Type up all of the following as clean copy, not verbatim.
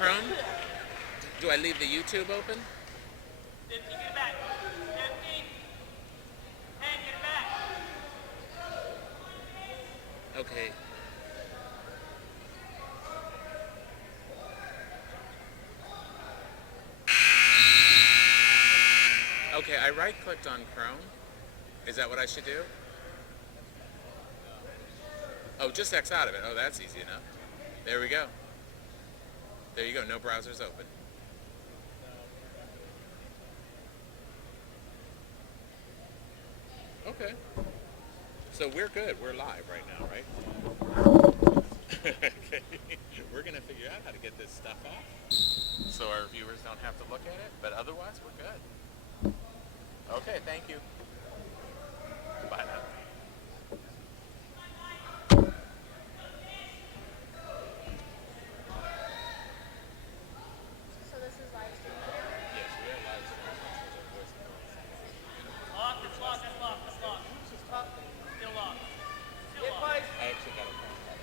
Chrome? Do I leave the YouTube open? 50, get it back. 50. 10, get it back. Okay. Okay, I right-clicked on Chrome. Is that what I should do? Oh, just X out of it. Oh, that's easy enough. There we go. There you go. No browsers open. Okay. So we're good. We're live right now, right? Okay. We're going to figure out how to get this stuff off so our viewers don't have to look at it, but otherwise we're good. Okay, thank you. Bye now. So this is live stream. Yes, we are live streaming. Locked, it's locked, that's locked, that's locked. Still locked. Still locked. I actually got a phone call.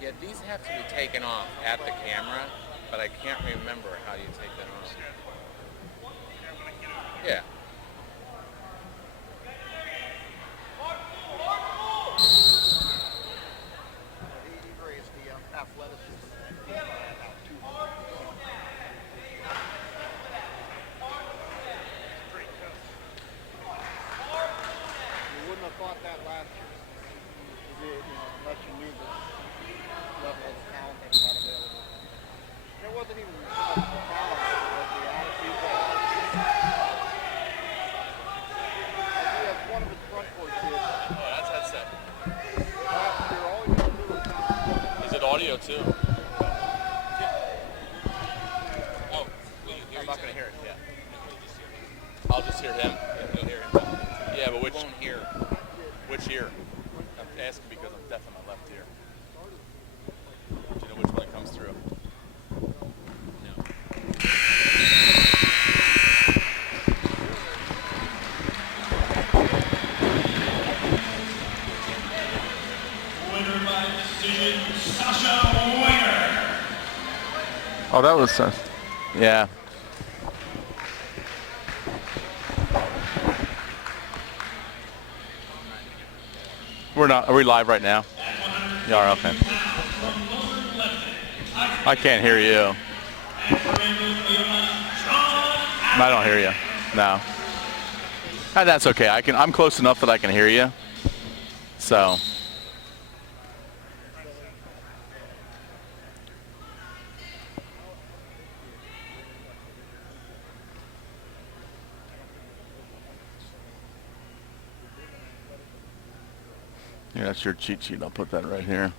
Yeah, these have to be taken off at the camera, but I can't remember how you take them off. Yeah. He raised the athleticism by about 200. You wouldn't have thought that last year, unless you knew the level of talent that he had available. It wasn't even so much the talent, it was the attitude. He has one of his front court kids. Oh, that's headset. Last year, all he had to do was Is it audio too? Oh, I'm not going to hear it. Yeah. I'll just hear him. You'll hear him. Yeah, but which? You won't hear. Which ear? I'm asking because I'm deaf in my left ear. Do you know which one it comes through? No. Winner by decision, Sasha Winger. Oh, that was yeah. We're not. Are we live right now? You are, okay. I can't hear you. I don't hear you. No. That's okay. I'm close enough that I can hear you. So. Yeah, that's your cheat sheet. I'll put that right here.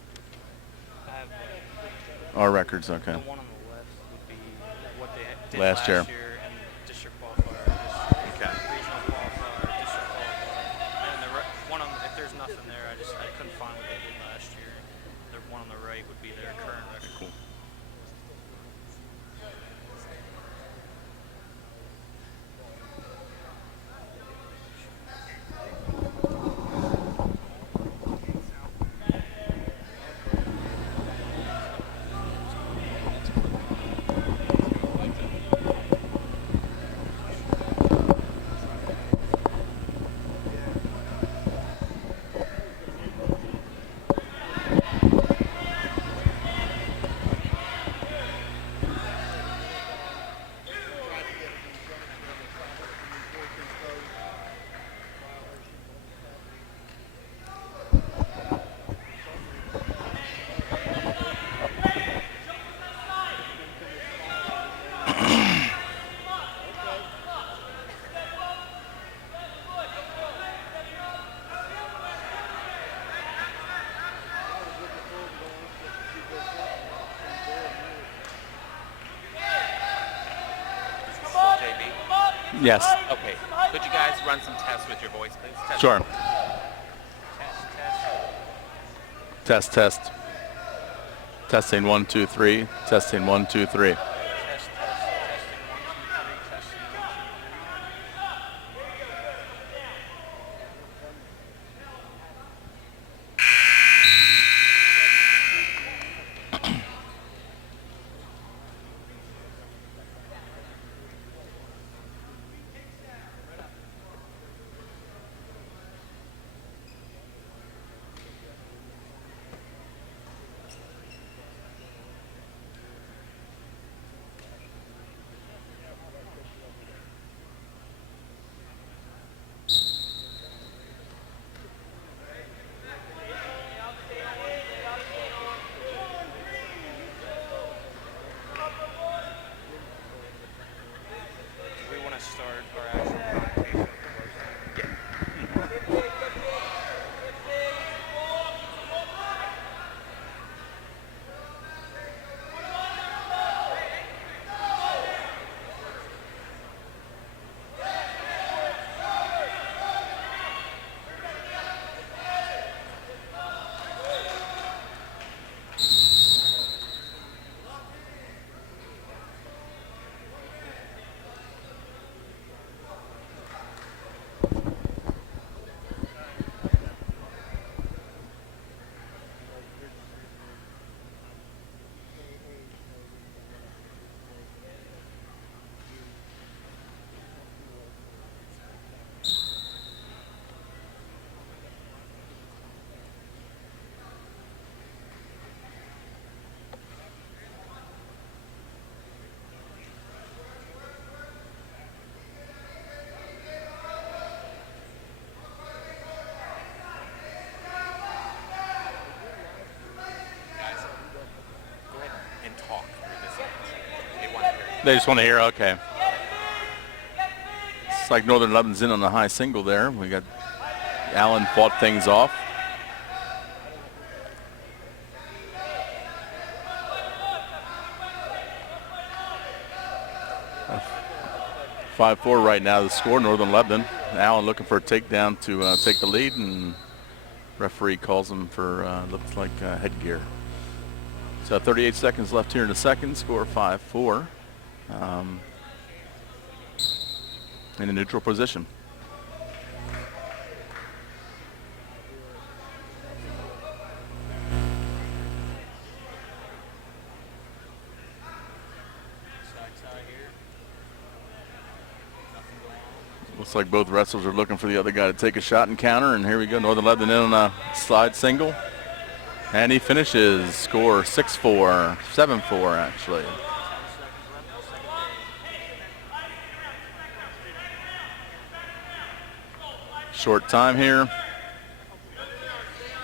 I have Our records, okay. the one on the left would be what they did Last year. and district qualifier, Okay. regional qualifier, district qualifier. And the one on if there's nothing there, I couldn't find what they did last year. The one on the right would be their current record. Cool. JB? Yes. Okay. Could you guys run some tests with your voice, please? Test. Sure. Test. Test. Testing 1, 2, 3. Testing 1, 2, 3. Testing 1, 2, 3, testing 1, 2, 3. They just want to hear, okay. It's like Northern Lebanon's in on the high single there. We got Allen fought things off. 5-4 right now, the score, Northern Lebanon. Allen looking for a takedown to take the lead, and referee calls him for, looks like headgear. So 38 seconds left here in the second, score 5-4. In a neutral position. Looks like both wrestlers are looking for the other guy to take a shot and counter, and here we go. Northern Lebanon in on a slide single. And he finishes, score 6-4, 7-4 actually. Short time here.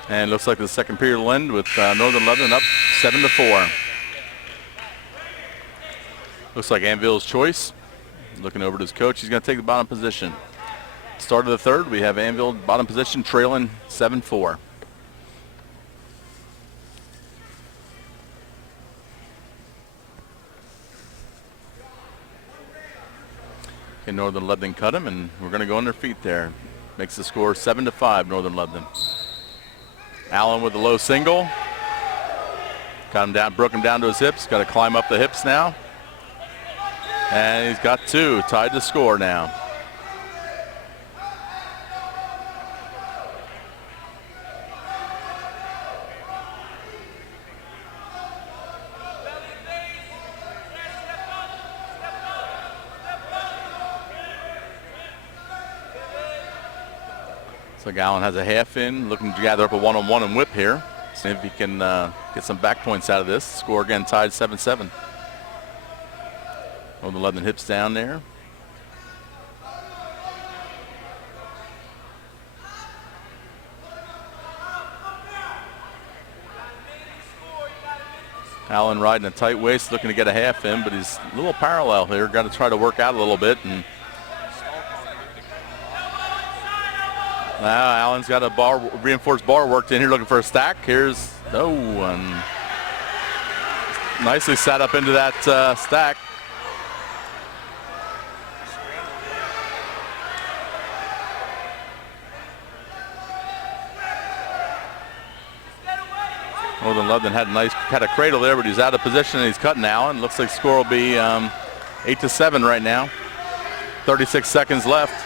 And looks like the second period will end with Northern Lebanon up 7-4. Looks like Annville's choice. Looking over to his coach, he's going to take the bottom position. Start of the third, we have Annville bottom position trailing 7-4. Okay, Northern Lebanon cut him, and we're going to go on their feet there. Makes the score 7-5, Northern Lebanon. Allen with the low single. Got him down, broke him down to his hips. Got to climb up the hips now. And he's got two, tied the score now. So Allen has a half in, looking to gather up a one-on-one and whip here. See if he can get some back points out of this. Score again tied 7-7. Northern Lebanon hips down there. Allen riding a tight waist, looking to get a half in, but he's a little parallel here. Got to try to work out a little bit. And now Allen's got a bar, reinforced bar worked in here, looking for a stack. Here's one. Nicely set up into that stack. Northern Lebanon had a cradle there, but he's out of position and he's cutting Allen. Looks like score will be 8-7 right now. 36 seconds left.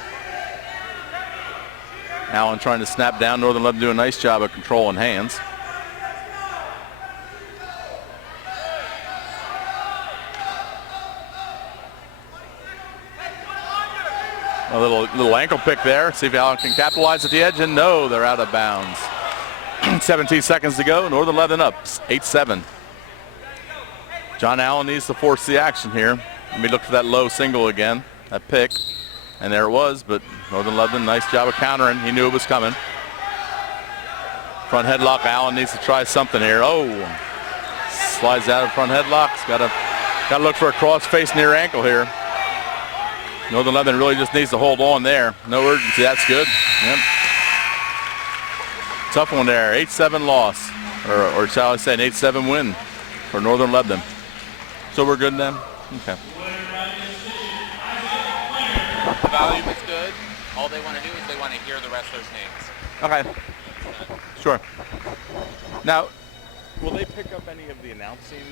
Allen trying to snap down. Northern Lebanon doing a nice job of controlling hands. A little ankle pick there. See if Allen can capitalize at the edge, and no, they're out of bounds. 17 seconds to go. Northern Lebanon up 8-7. John Allen needs to force the action here. Let me look for that low single again, that pick. And there it was, but Northern Lebanon, nice job of countering. He knew it was coming. Front headlock, Allen needs to try something here. Oh, slides out of front headlocks. Got to look for a cross face near ankle here. Northern Lebanon really just needs to hold on there. No urgency, that's good. Yep. Tough one there, 8-7 loss, or shall I say an 8-7 win for Northern Lebanon. So we're good then? Okay. The volume is good. All they want to do is they want to hear the wrestlers' names. Okay. Sure. Now, will they pick up any of the announcing?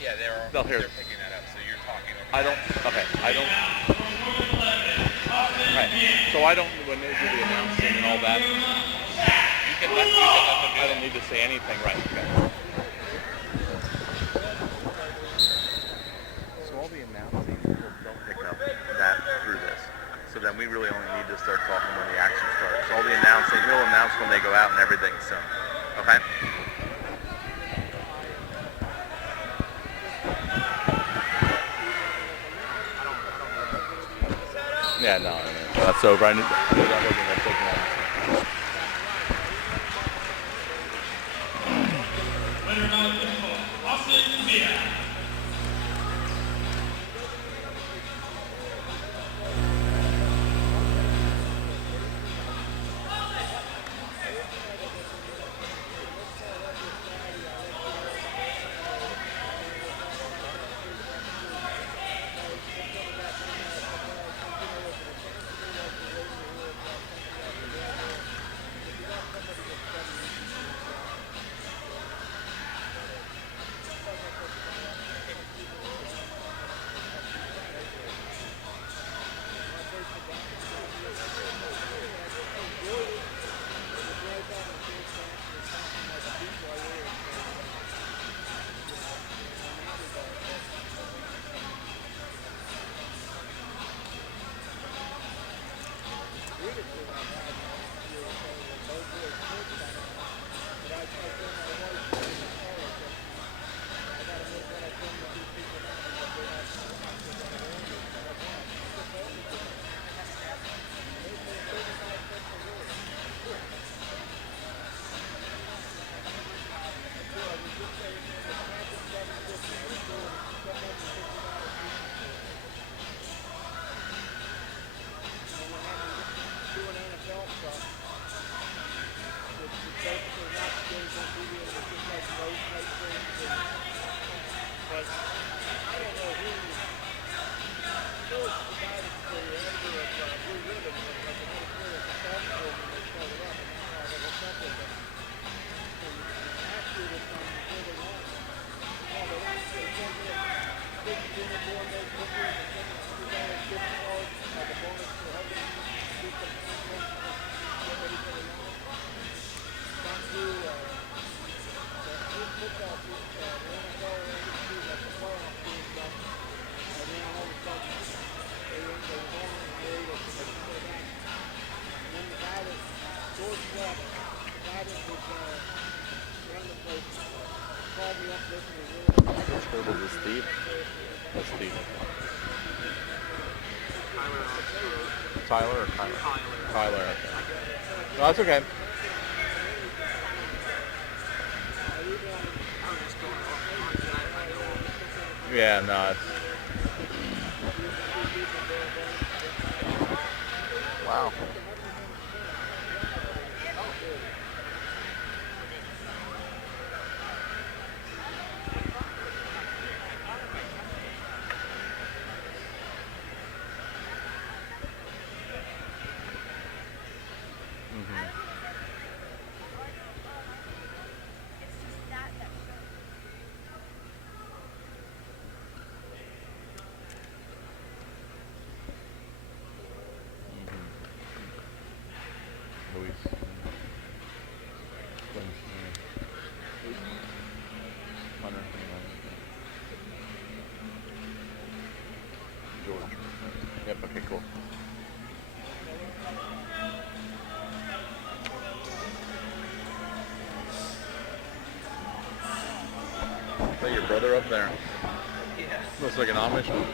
Yeah, they're picking that up, so you're talking over I don't, okay, I don't. Right. So I don't, when they do the announcing and all that, You can let them do I don't need to say anything, right? Okay. So all the announcing people don't pick up that through this. So then we really only need to start talking when the action starts. So all the announcing, he'll announce when they go out and everything, so, okay? Yeah, no, that's over. I knew that wasn't going to take long. Which Herbal is Steve? That's Steve. Tyler or Kyler? Tyler. Okay. No, that's okay. Yeah, no. Wow. Luis. Hunter. George. Yep, okay, cool. Is that your brother up there? Yeah. Looks like an Amish one.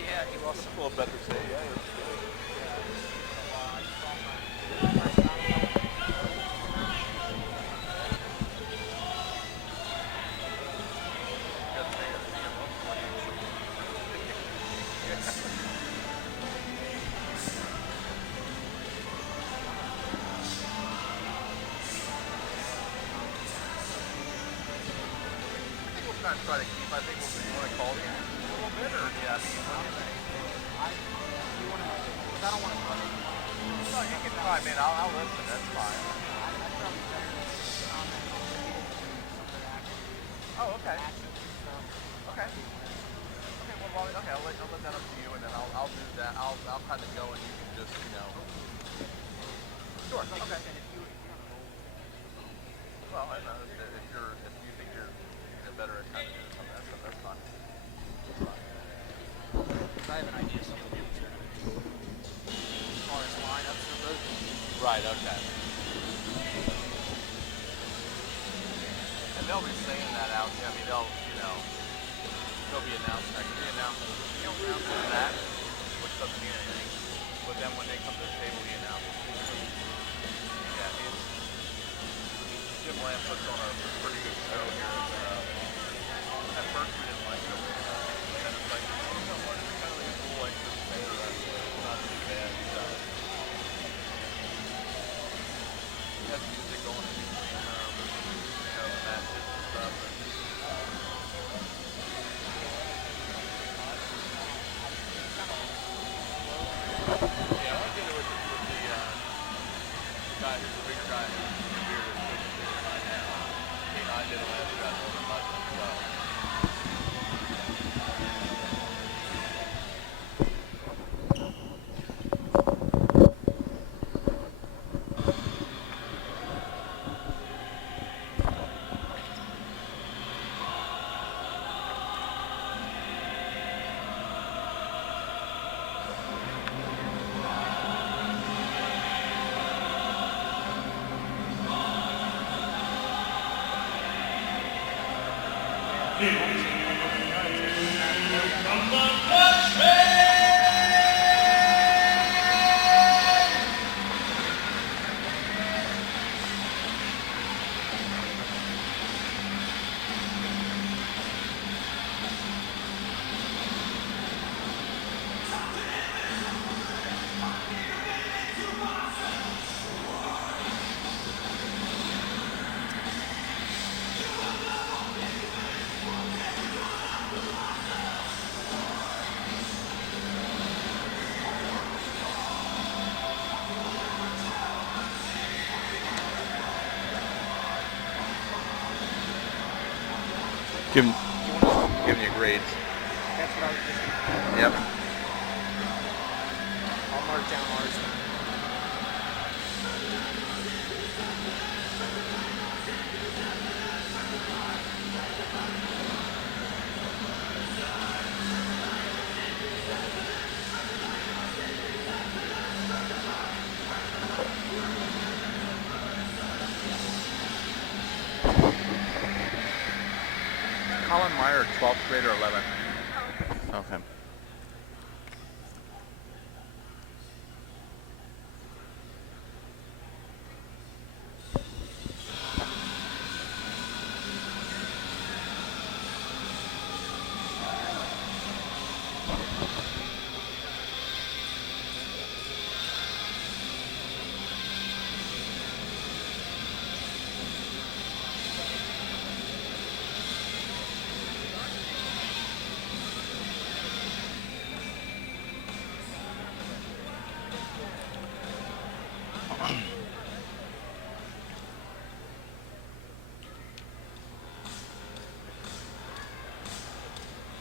Yeah, he lost A little better say, yeah. Not try to keep. I think we'll see. You want to call the action a little bit, or yeah? What do you think? No, you can try. I mean, I'll listen. That's fine. Oh, okay. Okay. Okay. Well, okay. I'll let that up to you, and then I'll do that. I'll kind of go, and you can just Sure. Okay. Well, I know if you think you're better at kind of doing some of that stuff, that's fine. I have an idea of some of the moves here. As far as lineups for both. Right. Okay. And they'll be saying that out. I mean, they'll be announcing that. Can be announced that, which doesn't then when they come to the table, he announces. Yeah, Jim Lamb puts on a pretty good show here. At first we didn't like him. And it's like, you know what, it's kind of like a cool like this thing that it's not too bad. He has music going in between, the matches and stuff. Yeah, I did it with the guy who's the bigger guy who's the beard that's pushing bigger than I now. I did it last year, I told him much as well. From the Dutchman! Giving you grades. That's what I was thinking. Yep. I'll mark down ours. Colin Meyer, 12th grade or 11th? Okay.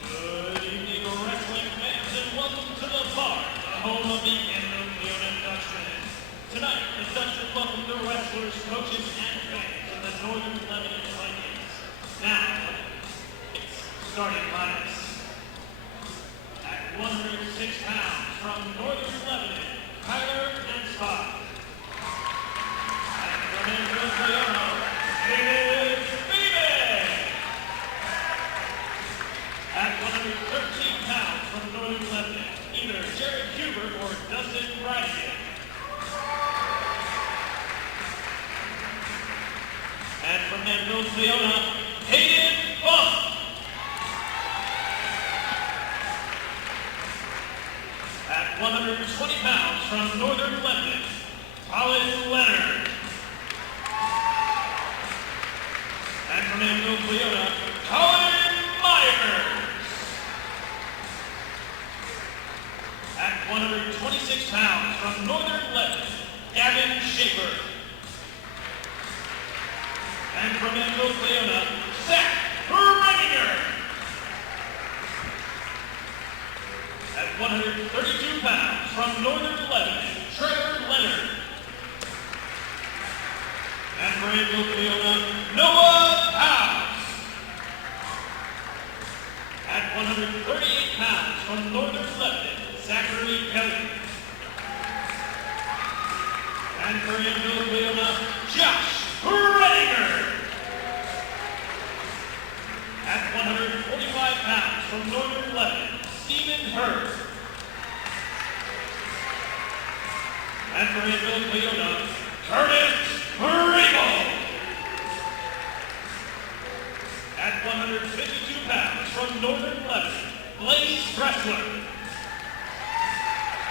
Good evening, wrestling fans, and welcome to the bar, the home of the Annville-Cleona Dutchman. Tonight, the Dutchman welcome the wrestlers, coaches, and fans of the Northern Lebanon Vikings. Now, it's starting lineups. At 106 pounds from Northern Lebanon, Tyler and Spot. And from Annville-Cleona, it is Beeman. At 113 pounds from Northern Lebanon, either Jared Huber or Dustin Bryson. And from Annville-Cleona, Hayden Bump. At 120 pounds from Northern Lebanon, Colin Leonard. And from Annville-Cleona, Colin Myers. At 126 pounds from Northern Lebanon, Gavin Schaefer. And from Annville-Cleona, Zach Redinger. At 132 pounds from Northern Lebanon, Trevor Leonard. And for Annville-Cleona, Noah House. At 138 pounds from Northern Lebanon, Zachary Kelly. And for Annville-Cleona, Josh Redinger. At 145 pounds from Northern Lebanon, Stephen Hurd. And for Annville-Cleona, Curtis Riegel. At 152 pounds from Northern Lebanon, Blaze Wrestler.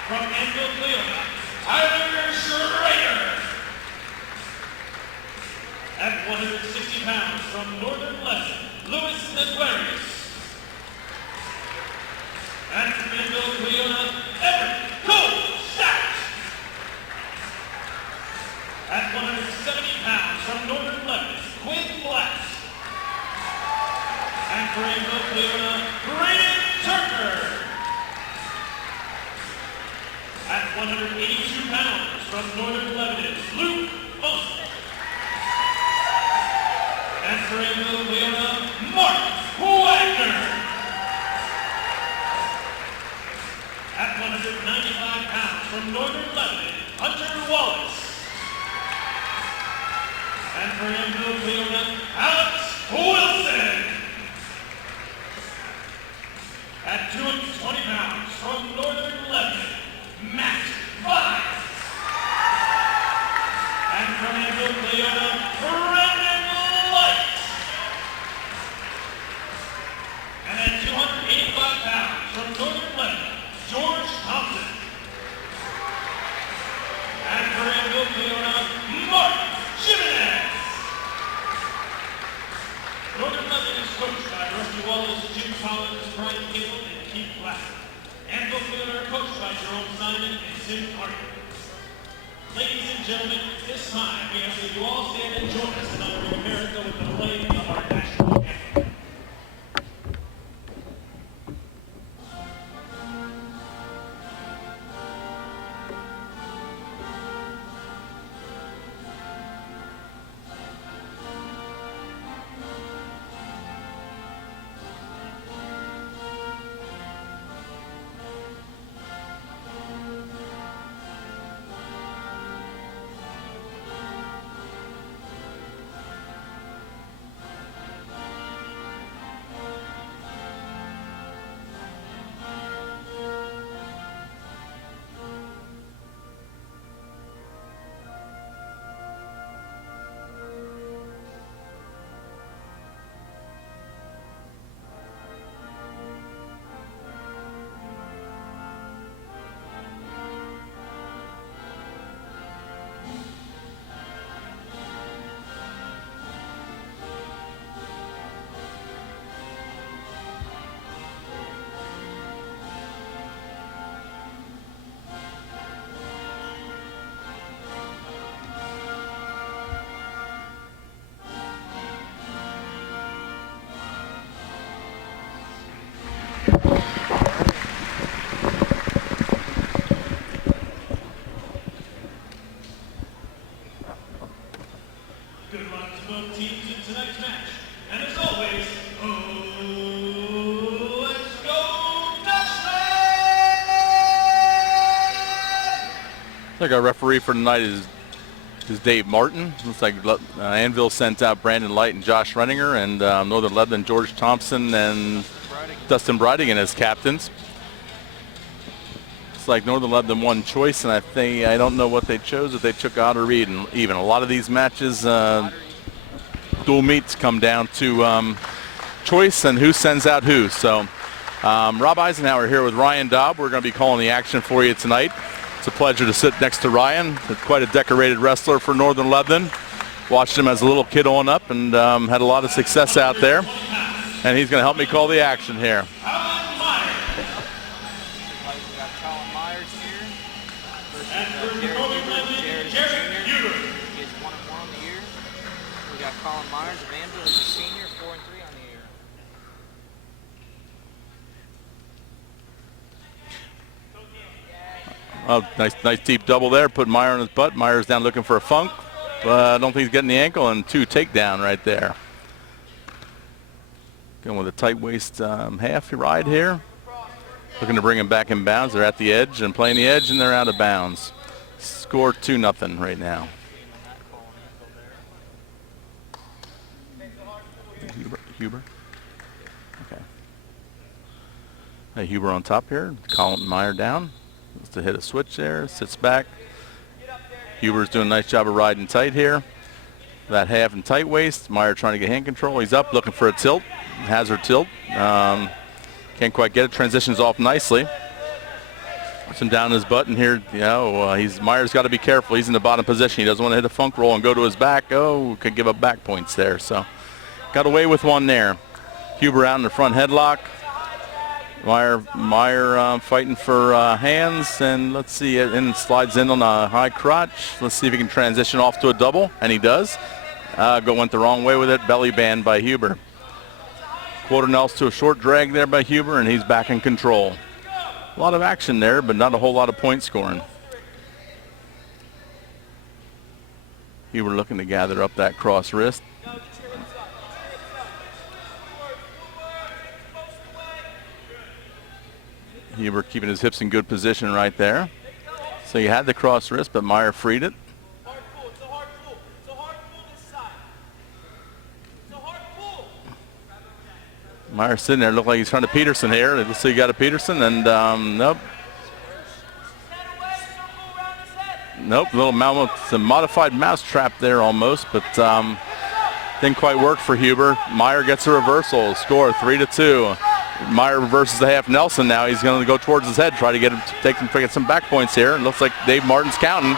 From Annville-Cleona, Tyler Schrader. At 160 pounds from Northern Lebanon, Louis Aquarius. And from Annville-Cleona, Everett Cole Sachs. At 170 pounds from Northern Lebanon, Quinn Black. And for Annville-Cleona, Brayden Turner. At 182 pounds from Northern Lebanon, Luke Funk. And for Annville-Cleona, Mark Wagner. At 195 pounds from Northern Lebanon, Hunter Wallace. And for Annville-Cleona, Alex Wilson. At 220 pounds from Northern Lebanon, Matt Vines. And from Annville-Cleona, Brandon Light. And at 285 pounds from Northern Lebanon, George Thompson. And for Annville-Cleona, Mark Jimenez. Northern Lebanon is coached by Rusty Wallace, Jim Collins, Brian Cable, and Keith Black. Annville-Cleona are coached by Jerome Simon and Tim Carter. Ladies and gentlemen, this time we ask that you all stand and join us in honoring America with the playing of our national anthem. Good luck to both teams in tonight's match. And as always, let's go Dutchman! I think our referee for tonight is Dave Martin. Looks like Annville sent out Brandon Light and Josh Renninger, and Northern Lebanon, George Thompson and Dustin Bridigan as captains. It's like Northern Lebanon won choice, and I don't know what they chose, if they took odd or even. A lot of these matches, dual meets come down to choice and who sends out who. So Rob Eisenhower here with Ryan Dobb. We're going to be calling the action for you tonight. It's a pleasure to sit next to Ryan, quite a decorated wrestler for Northern Lebanon. Watched him as a little kid on up and had a lot of success out there. And he's going to help me call the action here. Oh, nice deep double there. Put Meyer on his butt. Meyer's down looking for a funk. I don't think he's getting the ankle, and 2 takedown right there. Going with a tight waist half ride here. Looking to bring him back in bounds. They're at the edge and playing the edge, and they're out of bounds. Score 2-0 right now. Huber. Okay. Hey, Huber on top here. Colin Meyer down. To hit a switch there, sits back, Huber's doing a nice job of riding tight here. That half and tight waist. Meyer trying to get hand control. He's up, looking for a tilt. Has her tilt. Can't quite get it. Transitions off nicely. Puts him down his butt, and here, Meyer's got to be careful. He's in the bottom position. He doesn't want to hit a funk roll and go to his back. Oh, could give up back points there. So got away with one there. Huber out in the front headlock. Meyer fighting for hands, and let's see, and slides in on a high crotch. Let's see if he can transition off to a double, and he does. Went the wrong way with it. Belly band by Huber. Quarter Nels to a short drag there by Huber, and he's back in control. A lot of action there, but not a whole lot of point scoring. Huber looking to gather up that cross wrist. Huber keeping his hips in good position right there. So you had the cross wrist, but Meyer freed it. Meyer sitting there, look like he's trying to Peterson here. Let's see, you got a Peterson, and nope. Nope, some modified mousetrap there almost, but didn't quite work for Huber. Meyer gets a reversal, score 3-2. Meyer reverses the half Nelson now. He's going to go towards his head, try to get some back points here. It looks like Dave Martin's counting.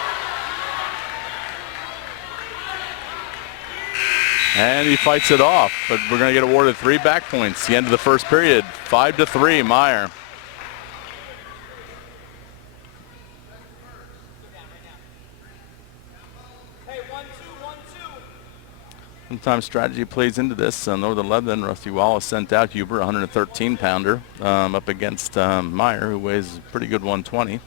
And he fights it off, but we're going to get awarded 3 back points. The end of the first period, 5-3, Meyer. Sometimes strategy plays into this. Northern Lebanon, Rusty Wallace sent out Huber, 113-pounder, up against Meyer, who weighs a pretty good 120.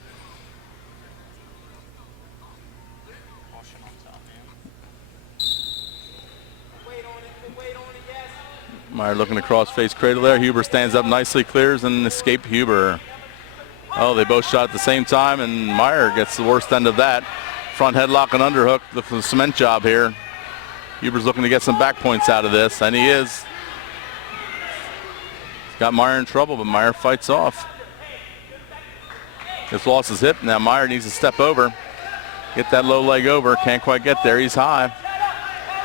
Meyer looking to cross-face cradle there. Huber stands up nicely, clears, and escape Huber. Oh, they both shot at the same time, and Meyer gets the worst end of that. Front headlock and underhook, the cement job here. Huber's looking to get some back points out of this, and he is. Got Meyer in trouble, but Meyer fights off. Just lost his hip. Now Meyer needs to step over. Get that low leg over. Can't quite get there. He's high.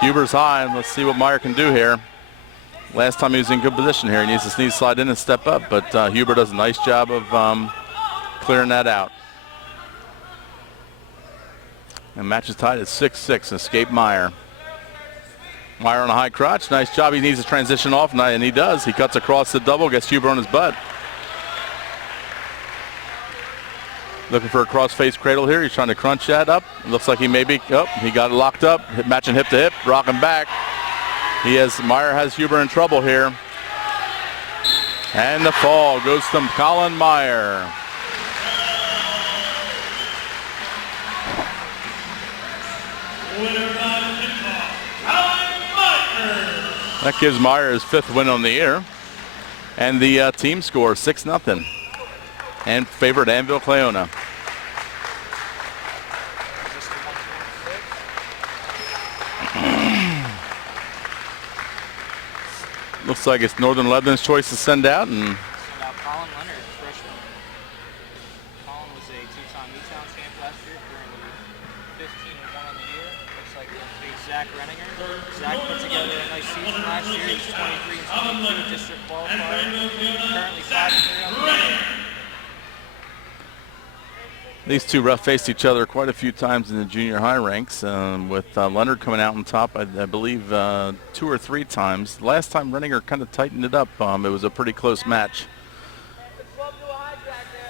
Huber's high. Let's see what Meyer can do here. Last time he was in good position here. He needs to sneeze, slide in, and step up, but Huber does a nice job of clearing that out. And match is tied at 6-6. Escape Meyer. Meyer on a high crotch. Nice job. He needs to transition off, and he does. He cuts across the double, gets Huber on his butt. Looking for a cross-face cradle here. He's trying to crunch that up. Looks like he may be. Oh, he got it locked up. Matching hip to hip, rocking back. Meyer has Huber in trouble here. And the fall goes to Colin Meyer. Winner by pinfall, Colin Meyer. That gives Meyer his 5th win on the year. And the team score 6-0. And favored Annville-Cleona. Looks like it's Northern Lebanon's choice to send out. And Colin Leonard, freshman. Colin was a 2-time E-Town champ last year, currently 15-1 on the year. Looks like they beat Zach Renninger. Zach put together a nice season last year. He's 23-22 district qualifier. Currently 5-3 on the year. these two faced each other quite a few times in the junior high ranks, with Leonard coming out on top, I believe, 2 or 3 times. Last time Renninger kind of tightened it up. It was a pretty close match.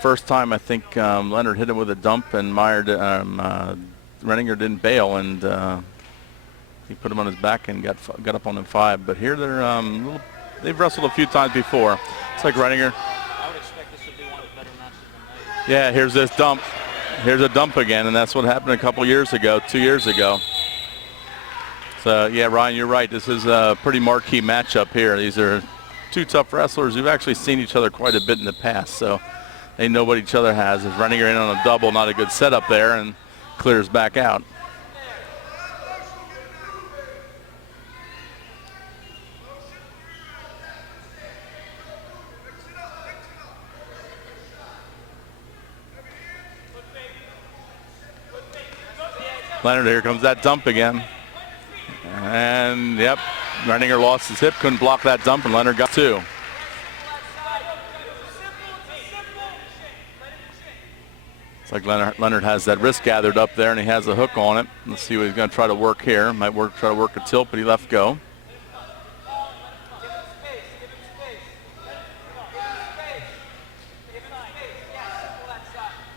First time, I think Leonard hit him with a dump, and Renninger didn't bail, and he put him on his back and got up on him 5. But here they've wrestled a few times before. It's like Renninger. I would expect this would be one of the better matches of the night. Yeah, here's this dump. Here's a dump again, and that's what happened a couple years ago, 2 years ago. So, yeah, Ryan, you're right. This is a pretty marquee matchup here. These are 2 tough wrestlers who've actually seen each other quite a bit in the past, so they know what each other has. If Renninger in on a double, not a good setup there, and clears back out. Leonard, here comes that dump again. And, yep, Renninger lost his hip, couldn't block that dump, and Leonard got 2. It's like Leonard has that wrist gathered up there, and he has a hook on it. Let's see what he's going to try to work here. Might try to work a tilt, but he left go.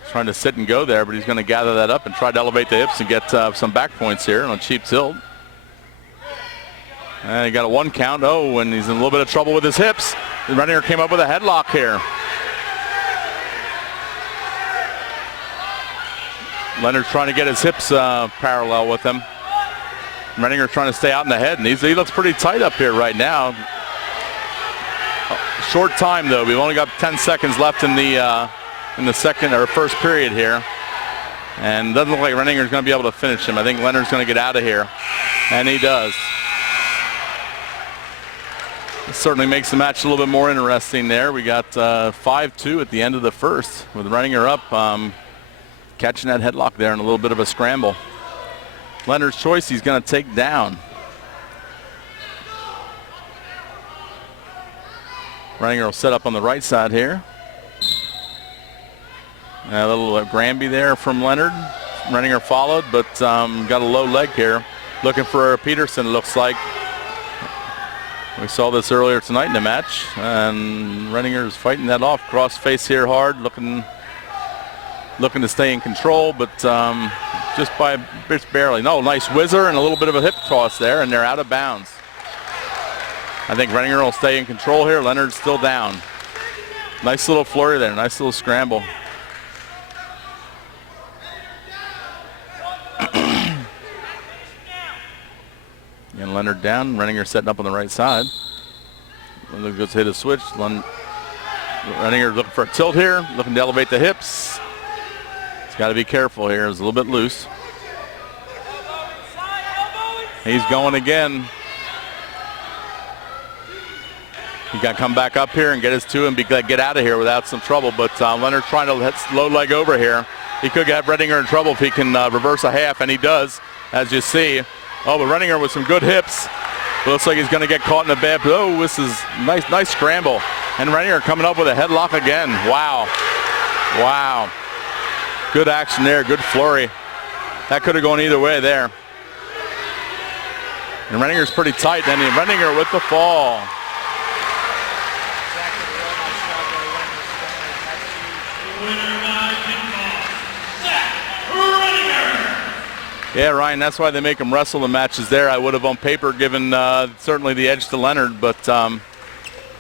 Trying to sit and go there, but he's going to gather that up and try to elevate the hips and get some back points here on a cheap tilt. And he got a 1 count. Oh, and he's in a little bit of trouble with his hips. Renninger came up with a headlock here. Leonard's trying to get his hips parallel with him. Renninger trying to stay out in the head, and he looks pretty tight up here right now. Short time though. We've only got 10 seconds left in the second or first period here, and doesn't look like Renninger's going to be able to finish him. I think Leonard's going to get out of here, and he does. It certainly makes the match a little bit more interesting there. We got 5-2 at the end of the first with Renninger up. Catching that headlock there in a little bit of a scramble. Leonard's choice, he's going to take down. Renninger will set up on the right side here. A little Granby there from Leonard. Renninger followed, but got a low leg here. Looking for Peterson, it looks like. We saw this earlier tonight in the match, and Renninger's fighting that off. Cross face here hard, looking to stay in control, but just barely. No, nice whizzer and a little bit of a hip toss there, and they're out of bounds. I think Renninger will stay in control here. Leonard's still down. Nice little flurry there, nice little scramble. And Leonard down, Renninger setting up on the right side. Leonard goes to hit a switch. Renninger looking for a tilt here, looking to elevate the hips. He's got to be careful here. It's a little bit loose. He's going again. He got to come back up here and get his 2 and get out of here without some trouble. But Leonard trying to hit low leg over here. He could get Renninger in trouble if he can reverse a half, and he does, as you see. Oh, but Renninger with some good hips. It looks like he's going to get caught in a bad. Oh, this is nice scramble. And Renninger coming up with a headlock again. Wow. Wow. Good action there, good flurry. That could have gone either way there. And Renninger's pretty tight, and Renninger with the fall. Yeah, Ryan, that's why they make him wrestle the matches there. I would have on paper given certainly the edge to Leonard, but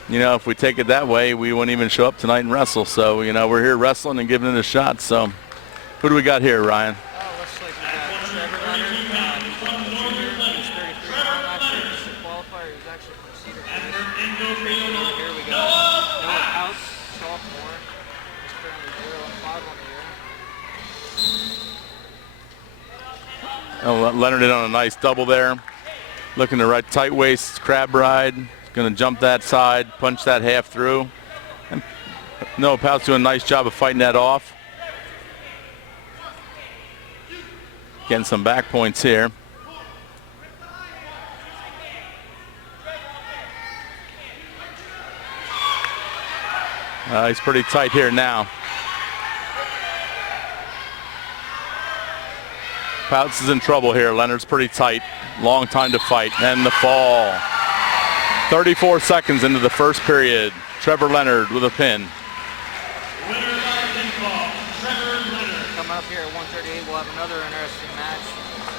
you know, if we take it that way, we wouldn't even show up tonight and wrestle. So, you know, we're here wrestling and giving it a shot. So, who do we got here, Ryan? Looks like we got Trevor Leonard. He's a junior. He's 33 last year. He's a qualifier. He's actually from Cedar Rapids. Here we go. Noah House, sophomore. He's currently 0-5 on the year. Oh, Leonard in on a nice double there. Looking to right tight waist, crab ride. Going to jump that side, punch that half through. And Noah Pout's doing a nice job of fighting that off. Getting some back points here. He's pretty tight here now. Pouts is in trouble here. Leonard's pretty tight. Long time to fight. And the fall. 34 seconds into the first period. Trevor Leonard with a pin. Winner by pinfall, Trevor Leonard. Coming up here at 138, we'll have another interesting match.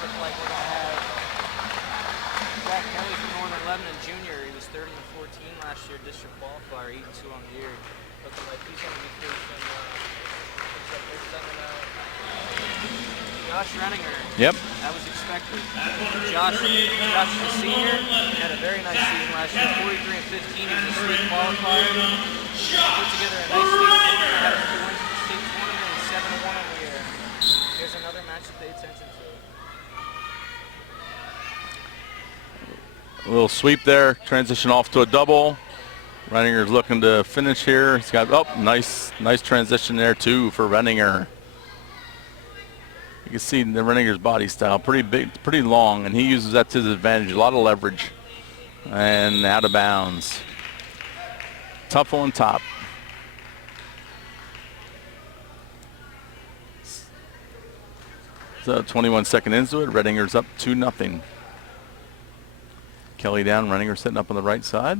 Looks like we're going to have Zach Kelly from Northern Lebanon Jr. He was 30-14 last year, district qualifier, 8-2 on the year. Looking like he's going to be facing Josh Renninger. Yep. That was expected. Josh is a senior. He had a very nice season last year, 43-15. He was a state qualifier. Put together a nice state tournament. Had a 4 state tournament and 7-1 on the year. Here's another match to pay attention to. A little sweep there. Transition off to a double. Renninger's looking to finish here. He's got, oh, nice transition there too for Renninger. can see the Renninger's body style, pretty big, pretty long, and he uses that to his advantage. A lot of leverage, and out of bounds. Tough on top. So 21 seconds into it, Renninger's up 2-0. Kelly down, Renninger sitting up on the right side.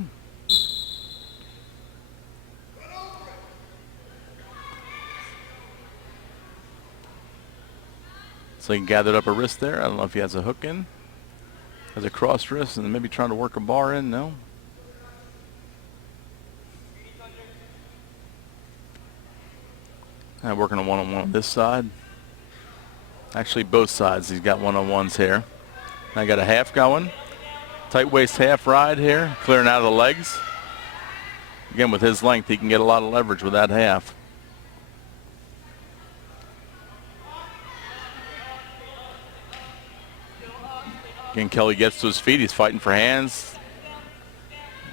So he gathered up a wrist there. I don't know if he has a hook in. Has a cross wrist and maybe trying to work a bar in. No. And working a one-on-one on this side. Actually, both sides. He's got one-on-ones here. I got a half going. Tight waist half ride here. Clearing out of the legs. Again, with his length, he can get a lot of leverage with that half. Again, Kelly gets to his feet. He's fighting for hands.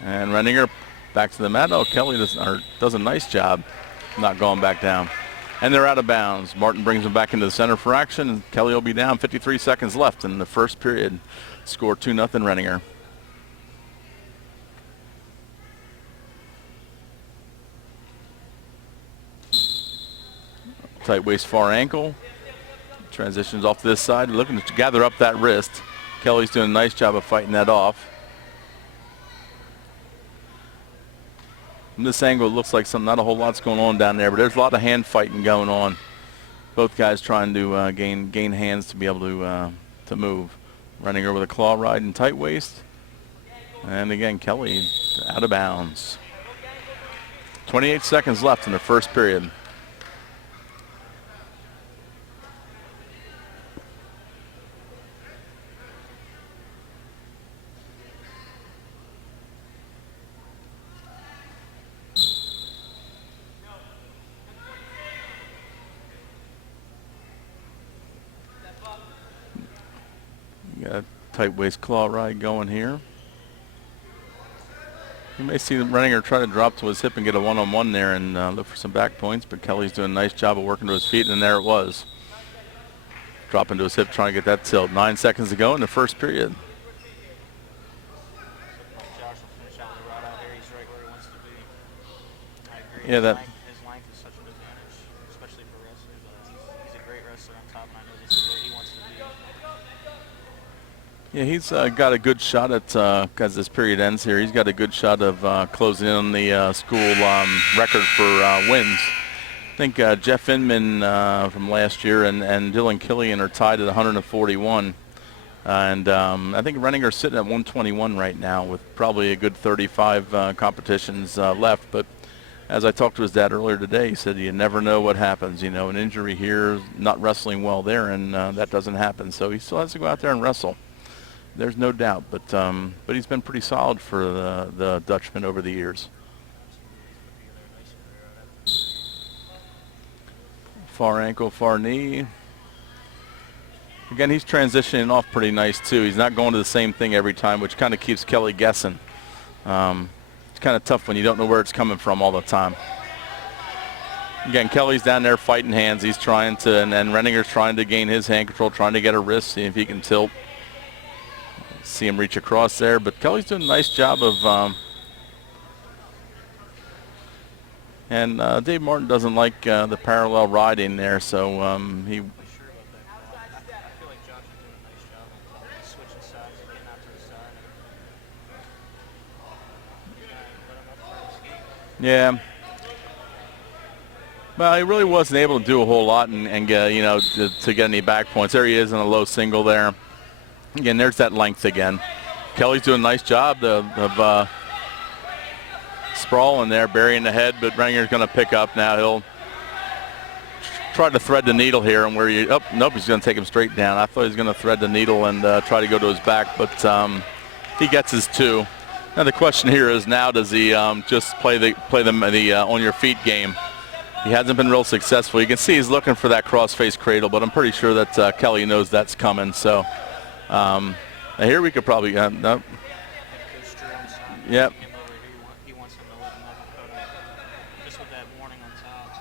And Renninger back to the mat. Oh, Kelly does a nice job not going back down. And they're out of bounds. Martin brings them back into the center for action. And Kelly will be down. 53 seconds left in the first period. Score 2-0 Renninger. Tight waist far ankle. Transitions off to this side. Looking to gather up that wrist. Kelly's doing a nice job of fighting that off. From this angle, it looks like not a whole lot's going on down there, but there's a lot of hand fighting going on. Both guys trying to gain hands to be able to move. Renninger with a claw ride and tight waist. And again, Kelly out of bounds. 28 seconds left in the first period. Got a tight waist claw ride going here. You may see Renninger try to drop to his hip and get a one-on-one there and look for some back points, but Kelly's doing a nice job of working to his feet, and there it was. Dropping to his hip, trying to get that tilt. 9 seconds to go in the first period. Josh will finish out the ride out here. He's right where he wants to be. I agree. Yeah, His length is such an advantage, especially for wrestlers. He's a great wrestler on top, and I know this is where he wants to be. Yeah, he's got a good shot at, as this period ends here, he's got a good shot of closing in on the school record for wins. I think Jeff Inman from last year and Dylan Killian are tied at 141. And I think Renninger's sitting at 121 right now with probably a good 35 competitions left. But as I talked to his dad earlier today, he said you never know what happens. You know, an injury here, not wrestling well there, and that doesn't happen. So he still has to go out there and wrestle. There's no doubt, but he's been pretty solid for the Dutchman over the years. Far ankle, far knee. Again, he's transitioning off pretty nice too. He's not going to the same thing every time, which kind of keeps Kelly guessing. It's kind of tough when you don't know where it's coming from all the time. Again, Kelly's down there fighting hands. He's trying to, and Renninger's trying to gain his hand control, trying to get a wrist, see if he can tilt. See him reach across there, but Kelly's doing a nice job of and Dave Martin doesn't like the parallel riding there, so he I feel like Josh is doing a nice job of switching sides and getting out to the side. yeah. Well, he really wasn't able to do a whole lot and get, you know, to get any back points. There he is in a low single there. Again, there's that length again. Kelly's doing a nice job of sprawling there, burying the head, but Renninger's going to pick up now. He'll try to thread the needle here, and nope, he's going to take him straight down. I thought he was going to thread the needle and try to go to his back, but he gets his two. Now the question here is, now does he just play the on your feet game? He hasn't been real successful. You can see he's looking for that cross-face cradle, but I'm pretty sure that Kelly knows that's coming. So. Here we could probably, nope. Yep. He wants him to let him just with that warning on top.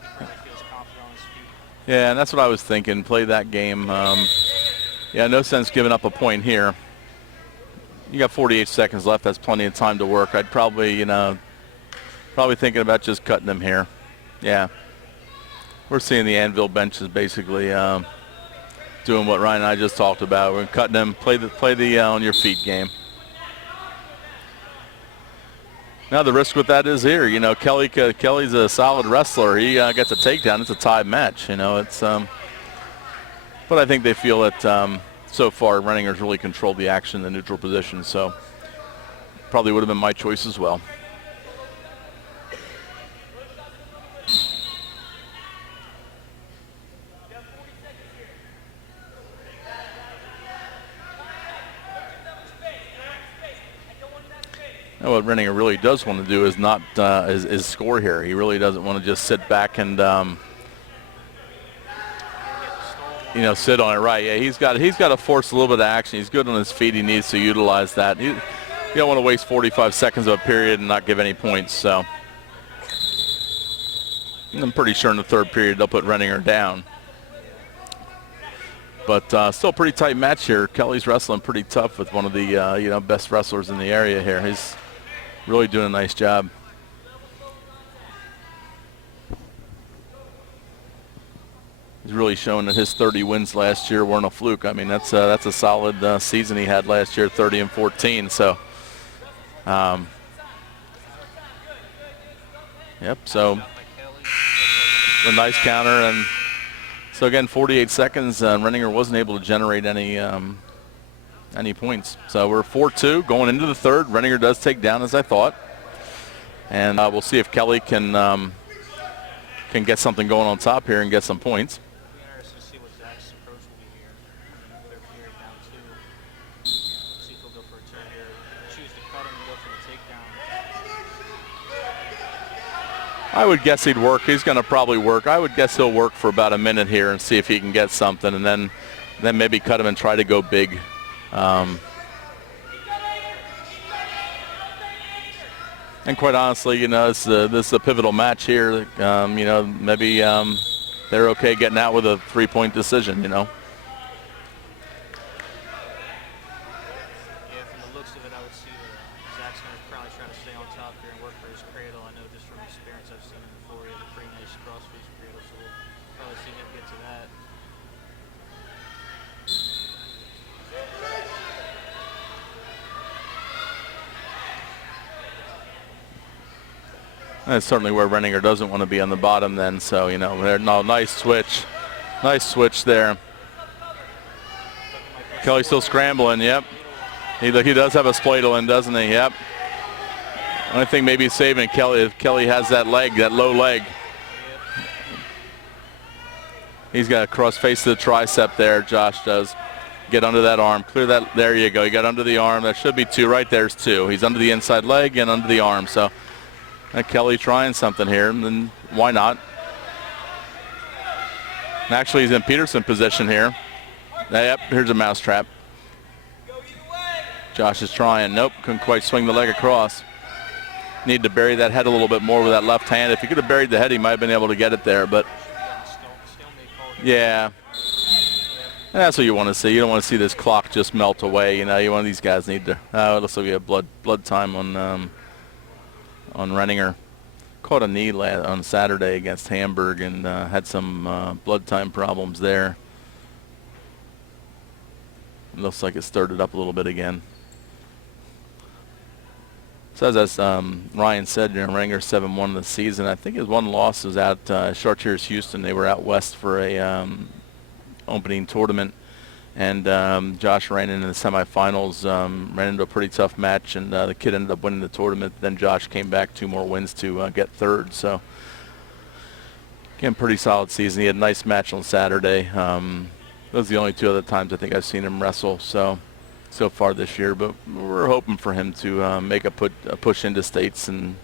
He really feels confident on his feet. Yeah, and that's what I was thinking. Play that game. Yeah, no sense giving up a point here. You got 48 seconds left. That's plenty of time to work. I'd probably, probably thinking about just cutting them here. Yeah. We're seeing the Annville bench is basically doing what Ryan and I just talked about. We're cutting them. Play the on your feet game. Now the risk with that is here. Kelly's a solid wrestler. He gets a takedown. It's a tied match. It's. But I think they feel that so far Renninger's really controlled the action in the neutral position. So probably would have been my choice as well. What Renninger really does want to do is not is score here. He really doesn't want to just sit back and sit on it. Right? Yeah, he's got to force a little bit of action. He's good on his feet. He needs to utilize that. You don't want to waste 45 seconds of a period and not give any points. So I'm pretty sure in the third period they'll put Renninger down. But still a pretty tight match here. Kelly's wrestling pretty tough with one of the best wrestlers in the area here. He's really doing a nice job. He's really showing that his 30 wins last year weren't a fluke. I mean, that's a solid season he had last year, 30-14. So, yep. So a nice counter, and so again, 48 seconds. Renninger wasn't able to generate any points. So we're 4-2 going into the third. Renninger does take down, as I thought, and we'll see if Kelly can get something going on top here and get some points. Interesting to see what Zach's approach will be here. Third period down 2. See if he'll go for a turn here. Choose to cut him and go for the takedown. I would guess he'd work. He's going to probably work. I would guess he'll work for about a minute here and see if he can get something, and then maybe cut him and try to go big. And quite honestly, this is a pivotal match here. Maybe they're okay getting out with a 3-point decision. Yeah, from the looks of it, I would see that Zach's going to probably try to stay on top here and work for his cradle. I know just from experience I've seen him before. He has a pretty nice cross for his cradle, so we'll probably see him get to that. That's certainly where Renninger doesn't want to be on the bottom then. So, nice switch. Nice switch there. Kelly's still scrambling, yep. He does have a spladle in, doesn't he? Yep. Only thing maybe saving Kelly if Kelly has that leg, that low leg. He's got a cross face to the tricep there, Josh does. Get under that arm. Clear that. There you go. You got under the arm. That should be 2. Right there's 2. He's under the inside leg and under the arm. So Kelly trying something here, and then why not? And actually, he's in Peterson position here. Yep, here's a mousetrap. Josh is trying. Nope, couldn't quite swing the leg across. Need to bury that head a little bit more with that left hand. If he could have buried the head, he might have been able to get it there, but yeah. And that's what you want to see. You don't want to see this clock just melt away. You want these guys need to. It looks like we have blood time on Renninger. Caught a knee on Saturday against Hamburg and had some blood time problems there. It looks like it stirred it up a little bit again. So as Ryan said, Renninger 7-1 in the season. I think his one loss was at Chartiers Houston. They were out west for a opening tournament, and Josh ran into the semifinals, ran into a pretty tough match, and the kid ended up winning the tournament. Then Josh came back 2 more wins to get third. So again, pretty solid season. He had a nice match on Saturday. Those are the only 2 other times I think I've seen him wrestle so far this year, but we're hoping for him to make a push into states and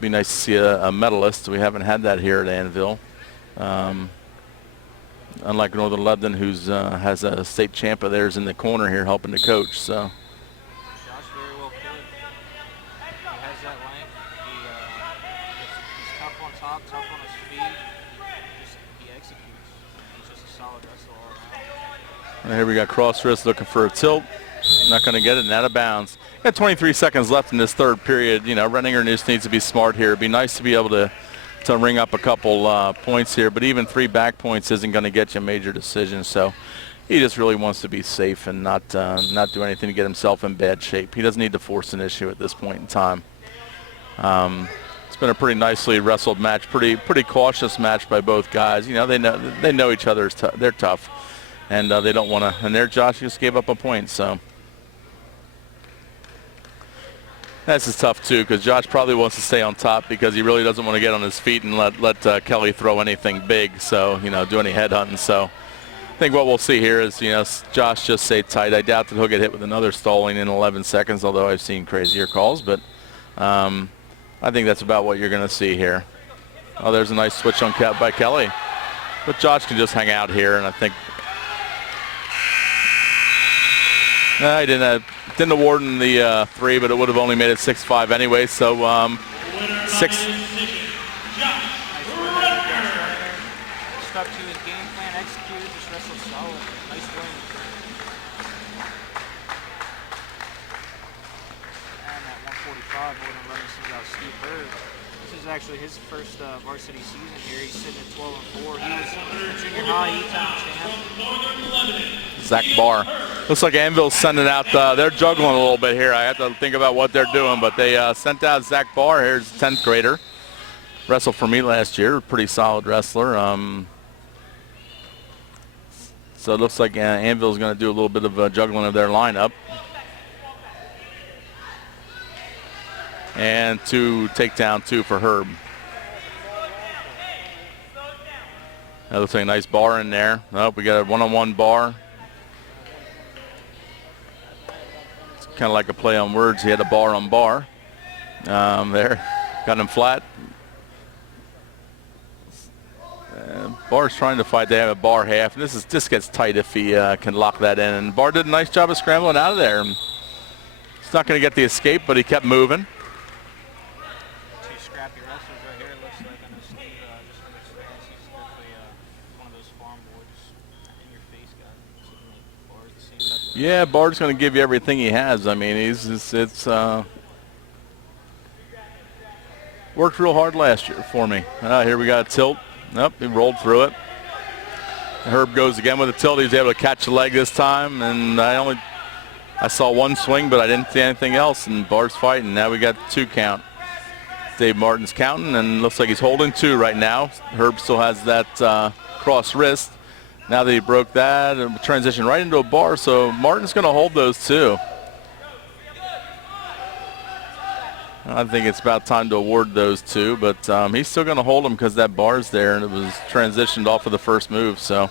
be nice to see a medalist. We haven't had that here at Annville. Unlike Northern Lebanon, who's has a state champ of theirs in the corner here helping to coach. So Josh very well could. He has that length. He's tough on top, tough on his feet. wrestle all around. And here we got cross wrist looking for a tilt. Not going to get it, and out of bounds. Got 23 seconds left in this third period. You know, Renninger just needs to be smart here. It'd be nice to be able to ring up a couple points here, but even 3 back points isn't going to get you a major decision. So he just really wants to be safe and not do anything to get himself in bad shape. He doesn't need to force an issue at this point in time. It's been a pretty nicely wrestled match, pretty cautious match by both guys. You know, they know each other. They're tough, and they don't want to. And there, Josh just gave up a point. So this is tough too, because Josh probably wants to stay on top because he really doesn't want to get on his feet and let Kelly throw anything big. So, you know, do any headhunting. So I think what we'll see here is, you know, Josh just stay tight. I doubt that he'll get hit with another stalling in 11 seconds, although I've seen crazier calls. But I think that's about what you're going to see here. Oh, there's a nice switch on by Kelly. But Josh can just hang out here, and I think he didn't award in the 3, but it would have only made it 6-5 anyway. So 6. Stuck to his game plan, executed, just wrestled solid. Nice win. And at 145, we're going to run this out Steve Bird. This is actually his first varsity season here. He's sitting at 12-4. He was a junior high champ. Zach Barr. Looks like Annville's sending out, they're juggling a little bit here. I have to think about what they're doing, but they sent out Zach Barr. Here's a 10th grader. Wrestled for me last year. Pretty solid wrestler. So it looks like Annville's going to do a little bit of juggling of their lineup. And 2 takedown 2 for Herb. That looks like a nice bar in there. Oh, we got a one-on-one bar. It's kind of like a play on words. He had a bar on bar. There, got him flat. Barr's trying to fight. They have a bar half. And this gets tight if he can lock that in. And Barr did a nice job of scrambling out of there. He's not going to get the escape, but he kept moving. Scrappy wrestlers right here. It looks like I know Steve, just from experience, he's definitely one of those farm boys, in your face guys. Barr's the same type of Yeah, Barr's going to give you everything he has. I mean, it's worked real hard last year for me. Here we got a tilt. Nope, he rolled through it. Herb goes again with a tilt. He's able to catch the leg this time, and I saw 1 swing, but I didn't see anything else. And Barr's fighting. Now we got 2 count. Dave Martin's counting, and looks like he's holding 2 right now. Herb still has that cross wrist. Now that he broke that, and transition right into a bar, so Martin's going to hold those 2. I think it's about time to award those 2, but he's still going to hold them because that bar's there, and it was transitioned off of the first move. So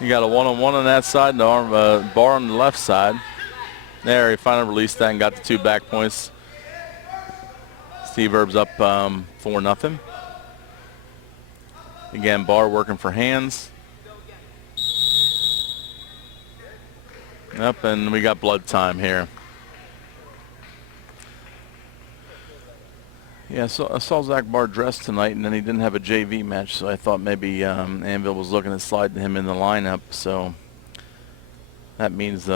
you got a one-on-one on that side, and a bar on the left side. There, he finally released that and got the 2 back points. Steve Herb's up 4-0. Again, Barr working for hands. Yep, and we got blood time here. Yeah, so I saw Zach Barr dressed tonight, and then he didn't have a JV match, so I thought maybe Annville was looking at sliding him in the lineup. So that means, you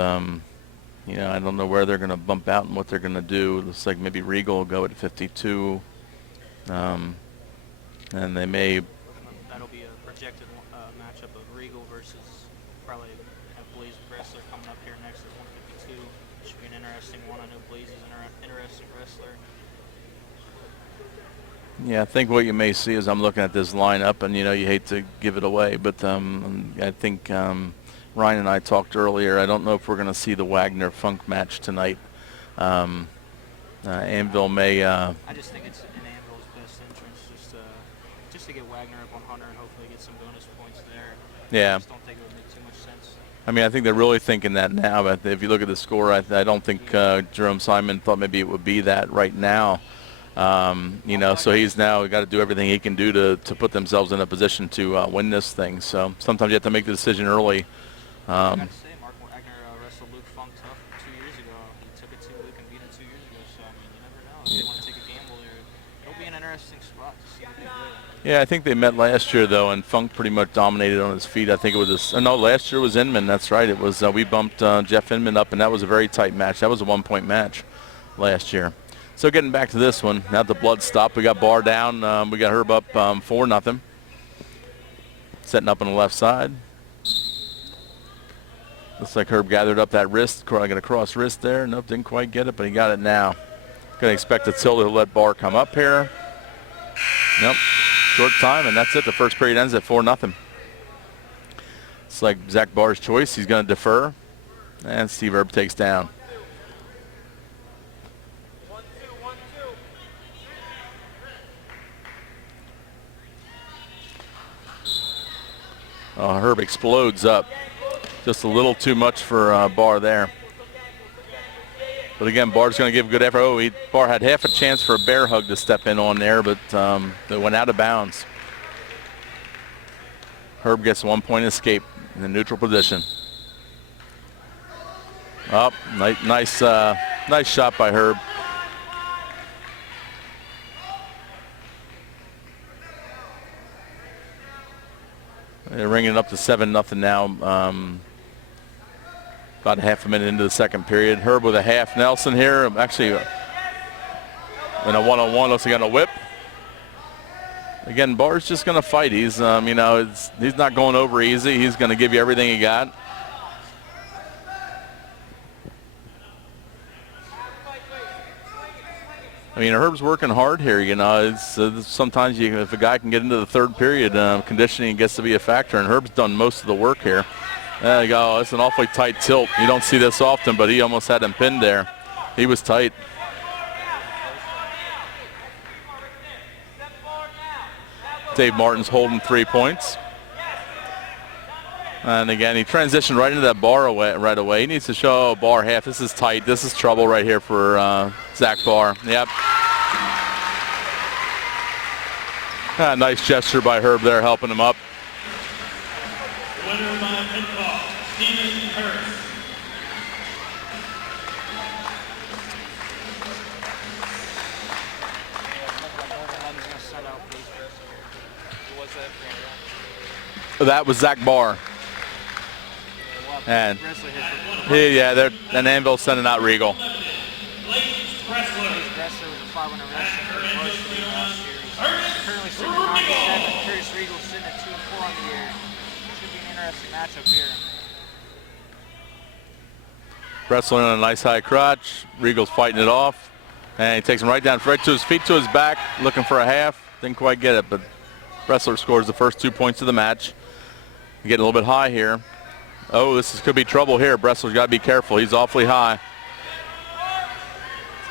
know, I don't know where they're going to bump out and what they're going to do. It looks like maybe Regal will go at 52, and they may. That'll be a projected matchup of Regal versus probably a Blaze wrestler coming up here next at 152. Should be an interesting one. I know Blaze is an interesting wrestler. Yeah, I think what you may see is I'm looking at this lineup, and, you know, you hate to give it away, but I think Ryan and I talked earlier. I don't know if we're going to see the Wagner-Funk match tonight. Annville may... I just think it's in Annville's best interest just to get Wagner up on Hunter and hopefully get some bonus points there. Yeah. I just don't think it would make too much sense. I mean, I think they're really thinking that now, but if you look at the score, I don't think Jerome Simon thought maybe it would be that right now. You know, so he's now got to do everything he can do to put themselves in a position to win this thing. So sometimes you have to make the decision early. I got to say, Mark Wagner wrestled Luke Funk tough 2 years ago. He took it to Luke and beat him 2 years ago. So, I mean, you never know. If you want to take a gamble there, it'll be an interesting spot to see what they do. Yeah, I think they met last year though, and Funk pretty much dominated on his feet. I think it was no, last year was Inman. That's right. It was we bumped Jeff Inman up, and that was a very tight match. That was a 1-point match last year. So getting back to this one, now the blood stopped. We got Barr down. We got Herb up 4-0. Setting up on the left side. Looks like Herb gathered up that wrist. Got a cross wrist there. Nope, didn't quite get it, but he got it now. Going to expect a tilt. He'll let Barr come up here. Nope. Short time, and that's it. The first period ends at 4-0. It's like Zach Barr's choice. He's going to defer, and Steve Herb takes down. 1-2, 1-2. Herb explodes up. Just a little too much for Barr there. But again, Barr's going to give a good effort. Oh, Barr had half a chance for a bear hug to step in on there, but it went out of bounds. Herb gets 1-point escape in the neutral position. Up, nice shot by Herb. They're ringing it up to 7-0 now. About half a minute into the second period. Herb with a half Nelson here. Actually, in a one-on-one, looks like on a whip. Again, Barr's just going to fight. He's, he's not going over easy. He's going to give you everything he got. I mean, Herb's working hard here. It's sometimes if a guy can get into the third period, conditioning gets to be a factor, and Herb's done most of the work here. There you go. It's an awfully tight tilt. You don't see this often, but he almost had him pinned there. He was tight. Dave Martin's holding 3 points. And again, he transitioned right into that Barr right away. He needs to show Barr half. This is tight. This is trouble right here for Zach Barr. Yep. Nice gesture by Herb there, helping him up. Winner by pinfall, Stephen Hurst. That was Zach Barr. And and Annville sending out Regal. Currently sitting at 97. Curtis Regal sitting at 2-4 on the year. Should be an interesting matchup here. Wrestling on a nice high crotch. Regal's fighting it off. And he takes him right down, right to his feet, to his back, looking for a half. Didn't quite get it, but Wrestler scores the first 2 points of the match. Getting a little bit high here. Oh, could be trouble here. Bressler's got to be careful. He's awfully high.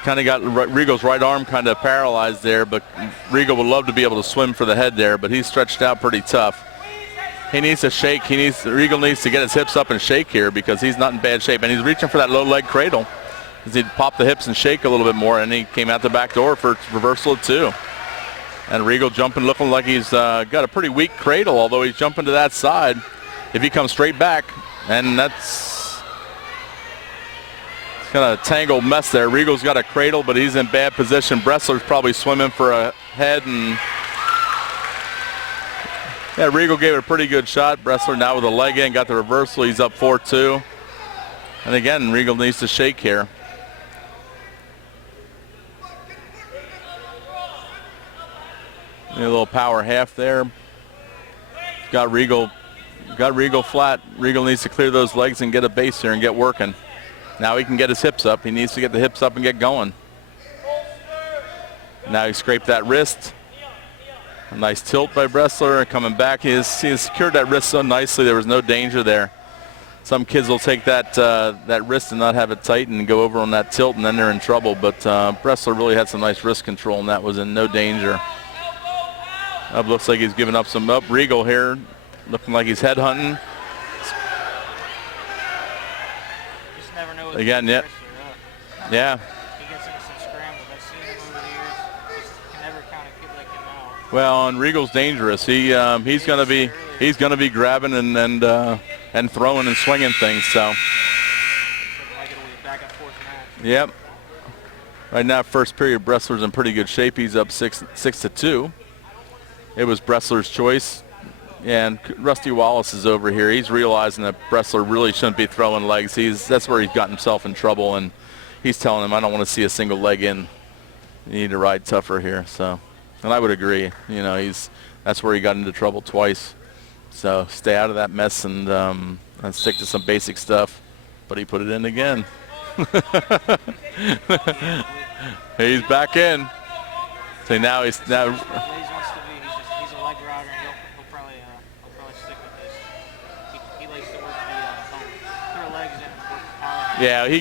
Kind of got Regal's right arm kind of paralyzed there, but Regal would love to be able to swim for the head there, but he's stretched out pretty tough. He needs to shake. Regal needs to get his hips up and shake here because he's not in bad shape, and he's reaching for that low leg cradle. He'd pop the hips and shake a little bit more, and he came out the back door for reversal of 2. And Regal jumping, looking like he's got a pretty weak cradle, although he's jumping to that side. If he comes straight back, and that's kind of a tangled mess there. Regal's got a cradle, but he's in bad position. Bressler's probably swimming for a head, and yeah, Regal gave it a pretty good shot. Bressler now with a leg in, got the reversal. He's up 4-2. And again, Regal needs to shake here. A little power half there. Got Regal flat. Regal needs to clear those legs and get a base here and get working. Now he can get his hips up. He needs to get the hips up and get going. Now he scraped that wrist. A nice tilt by Bressler. Coming back, he has secured that wrist so nicely. There was no danger there. Some kids will take that wrist and not have it tight and go over on that tilt, and then they're in trouble. But Bressler really had some nice wrist control, and that was in no danger. Looks like he's giving up some up. Regal here, looking like he's head hunting. Just never know. Again, yeah. Yeah. He gets into some scrambles. I've seen him over the years. Just can never count a kid like him out. Well, and Regal's dangerous. He's going to be grabbing and throwing and swinging things. So. Like it'll be a back and forth match. Yep. Right now, first period, Bressler's in pretty good shape. He's up 6-2. It was Bressler's choice. And Rusty Wallace is over here. He's realizing that Bressler really shouldn't be throwing legs. That's where he's got himself in trouble, and he's telling him, I don't want to see a single leg in. You need to ride tougher here. So, and I would agree. You know, that's where he got into trouble twice. So stay out of that mess and stick to some basic stuff. But he put it in again. He's back in. So now he's Blaze wants to be. He's a leg router, and he'll probably stick with this. He likes to work throw legs in and work the power. Yeah, he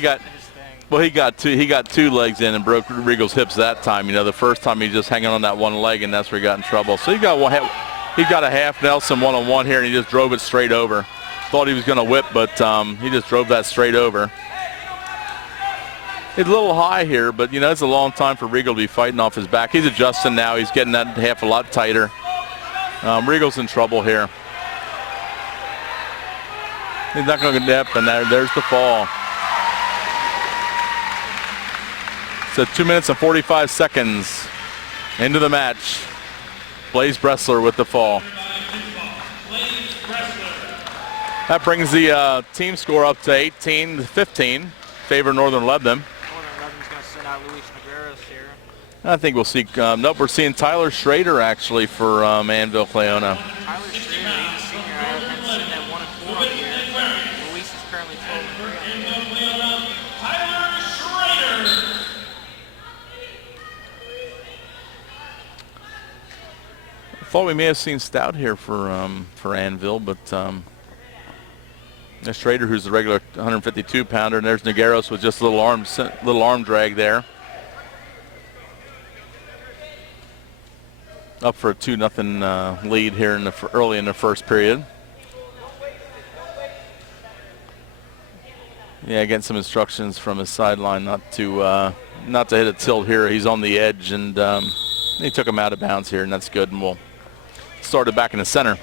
got two legs in and broke Regal's hips that time. You know, the first time he just hanging on that one leg, and that's where he got in trouble. So he got a half Nelson one-on-one here, and he just drove it straight over. Thought he was going to whip, but he just drove that straight over. It's a little high here, but, you know, it's a long time for Regal to be fighting off his back. He's adjusting now. He's getting that half a lot tighter. Regal's in trouble here. He's not going to get up, and there's the fall. So 2 minutes and 45 seconds into the match. Blaze Bressler with the fall. That brings the team score up to 18-15. Favor Northern Lebanon. Northern Lebanon's going to send out Luis Nogueras here. I think we'll see. Nope, we're seeing Tyler Schrader actually for Annville-Cleona. Tyler Schrader, he's a senior. I have him sitting at 1-4 on the year. Luis is currently 12-3. Tyler Schrader. I thought we may have seen Stout here for Annville, but there's Schrader, who's the regular 152-pounder, and there's Nogueras with just a little arm drag there. Up for a 2-0 lead here early in the first period. Yeah, getting some instructions from his sideline not to hit a tilt here. He's on the edge, and he took him out of bounds here, and that's good. And we'll start it back in the center.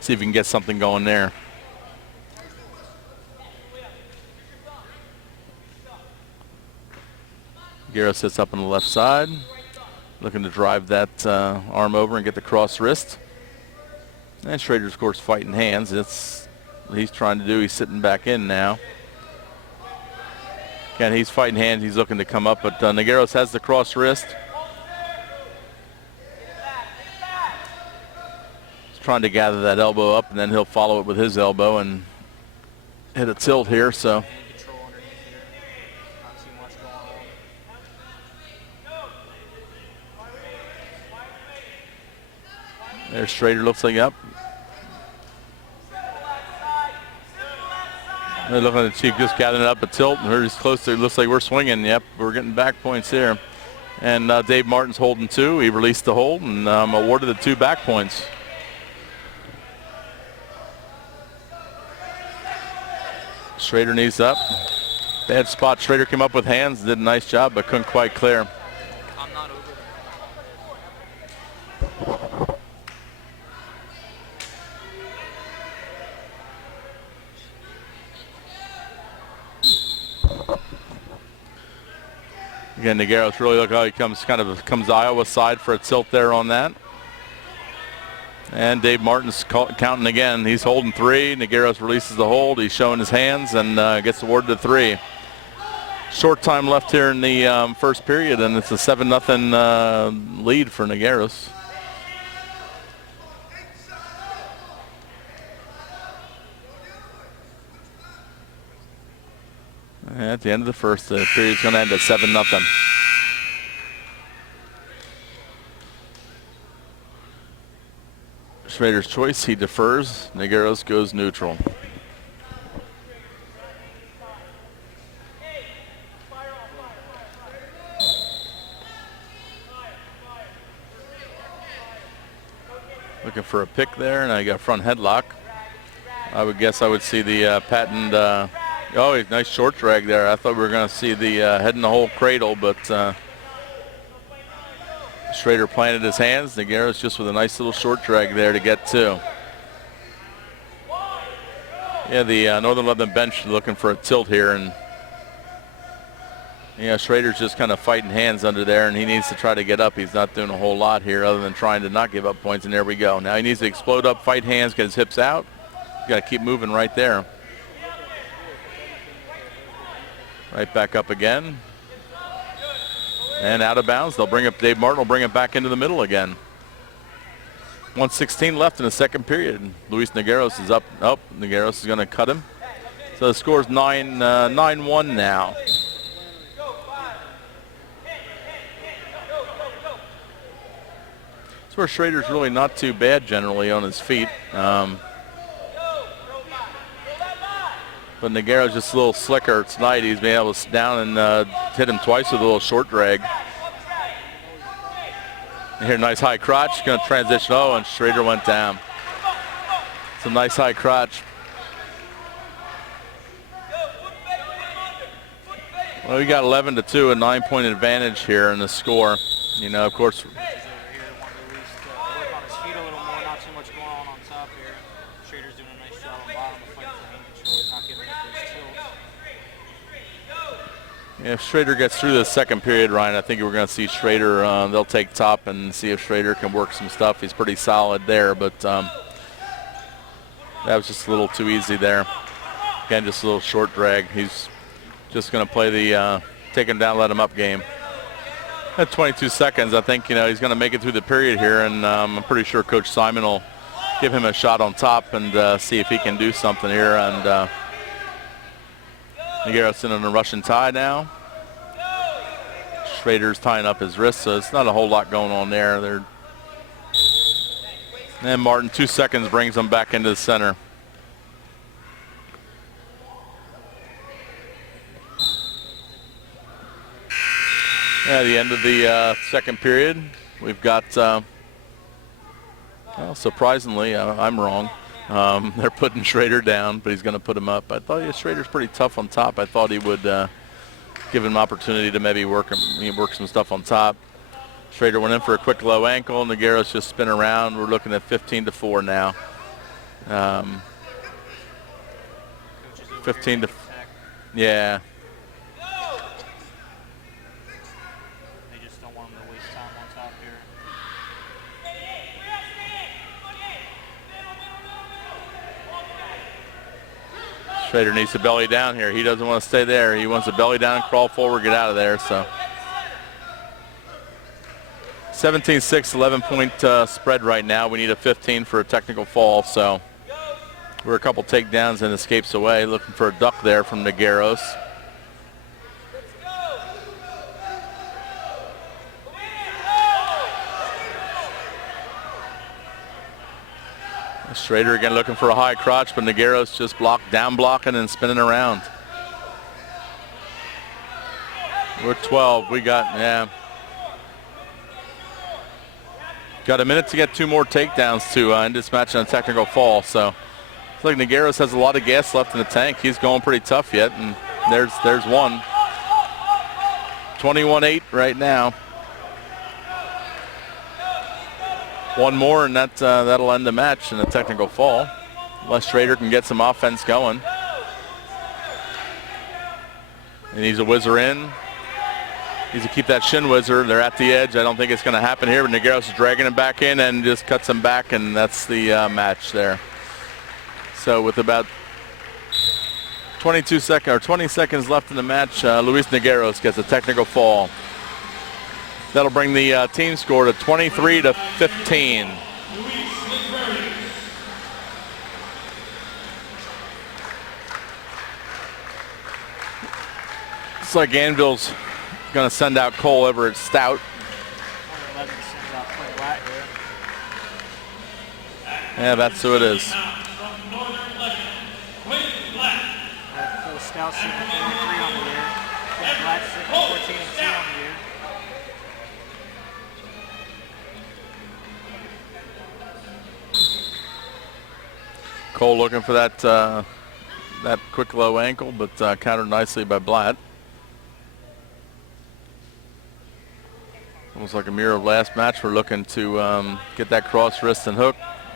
See if we can get something going there. Guerra sits up on the left side, looking to drive that arm over and get the cross wrist. And Schrader's, of course, fighting hands. That's what he's trying to do. He's sitting back in now. Again, he's fighting hands. He's looking to come up, but Nogueras has the cross wrist. He's trying to gather that elbow up, and then he'll follow it with his elbow and hit a tilt here. So. There's Schrader, looks like, yep. They're looking at the Chief just gathering up a tilt, and he's close to, looks like we're swinging. Yep, we're getting back points here. And Dave Martin's holding two. He released the hold and awarded the 2 back points. Schrader knees up. Bad spot. Schrader came up with hands, did a nice job, but couldn't quite clear. I'm not over. Again, Nogueras really look how he comes Iowa side for a tilt there on that. And Dave Martin's counting again. He's holding 3. Nogueras releases the hold. He's showing his hands and gets awarded the 3. Short time left here in the first period, and it's a 7-0 lead for Nogueras. At the end of the first, the period's going to end at 7-0. Schrader's choice, he defers. Nogueras goes neutral. Looking for a pick there, and I got front headlock. I would guess I would see the patent. Oh, nice short drag there. I thought we were going to see the head in the hole cradle, but Schrader planted his hands. Nogueras just with a nice little short drag there to get 2. Yeah, the Northern Lebanon bench looking for a tilt here, and Yeah, Schrader's just kind of fighting hands under there, and he needs to try to get up. He's not doing a whole lot here other than trying to not give up points, and there we go. Now he needs to explode up, fight hands, get his hips out. You got to keep moving right there. Right back up again. And out of bounds. They'll bring up Dave Martin, will bring it back into the middle again. 1:16 left in the second period. Luis Nogueros is up. Oh, Nogueros is going to cut him. So the score is 9-1 now. That's where Schrader's really not too bad generally on his feet. But Noguero's just a little slicker tonight. He's been able to sit down and hit him twice with a little short drag. Here, nice high crotch, going to transition. Oh, and Schrader went down. It's a nice high crotch. Well, we got 11-2, a 9-point advantage here in the score. You know, of course. Over here, want Luis to work on his feet a little more, not too much going on top here. Schrader's doing a nice job on bottom of fighting for hand control. He's not giving up those tilts. Yeah, if Schrader gets through the second period, Ryan, I think we're going to see Schrader, they'll take top and see if Schrader can work some stuff. He's pretty solid there, but that was just a little too easy there. Again, just a little short drag. He's just going to play the take him down, let him up game. At 22 seconds, I think, you know, he's going to make it through the period here, and I'm pretty sure Coach Simon will give him a shot on top and see if he can do something here. And Nogueros in on a Russian tie now. Schrader's tying up his wrist, so it's not a whole lot going on there. And Martin, 2 seconds, brings him back into the center. At the end of the second period, we've got, well, surprisingly, I'm wrong. They're putting Schrader down, but he's going to put him up. I thought Schrader's pretty tough on top. I thought he would give him an opportunity to maybe work some stuff on top. Schrader went in for a quick low ankle. Nogueros just spin around. We're looking at 15-4 now. 15 to, yeah. They just don't want him to waste time on top here. Schrader needs to belly down here. He doesn't want to stay there. He wants to belly down, crawl forward, get out of there. So 17-6, 11-point spread right now. We need a 15 for a technical fall. So we're a couple takedowns and escapes away. Looking for a duck there from Nogueros. Schrader again looking for a high crotch, but Nogueros just down blocking and spinning around. We're 12. We got, yeah. Got a minute to get 2 more takedowns to end this match on a technical fall. So it's like Nogueros has a lot of gas left in the tank. He's going pretty tough yet, and there's one. 21-8 right now. One more, and that'll end the match in a technical fall, unless Schrader can get some offense going. And he's a whizzer in. Needs to keep that shin whizzer. They're at the edge. I don't think it's going to happen here, but Nogueros is dragging him back in and just cuts him back, and that's the match there. So with about 20 seconds left in the match, Luis Nogueros gets a technical fall. That'll bring the team score to 23-15. It's like Annville's going to send out Cole over at Stout. Yeah, that's who it is. Stout sitting at 43 on the year. Black sitting at 14-2 on the year. Cole looking for that quick low ankle, but countered nicely by Blatt. Almost like a mirror of last match. We're looking to get that cross wrist and hook.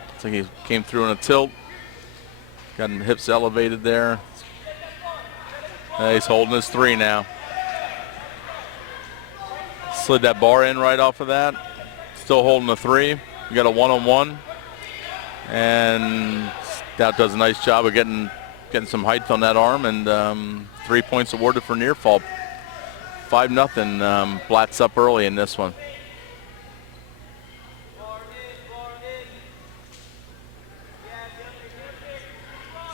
Looks like he came through in a tilt. Got him hips elevated there. He's holding his 3 now. Slid that bar in right off of that. Still holding the 3. We got a 1-on-1. And Stout does a nice job of getting some height on that arm, and 3 points awarded for near fall. 5-0. Blatt's up early in this one.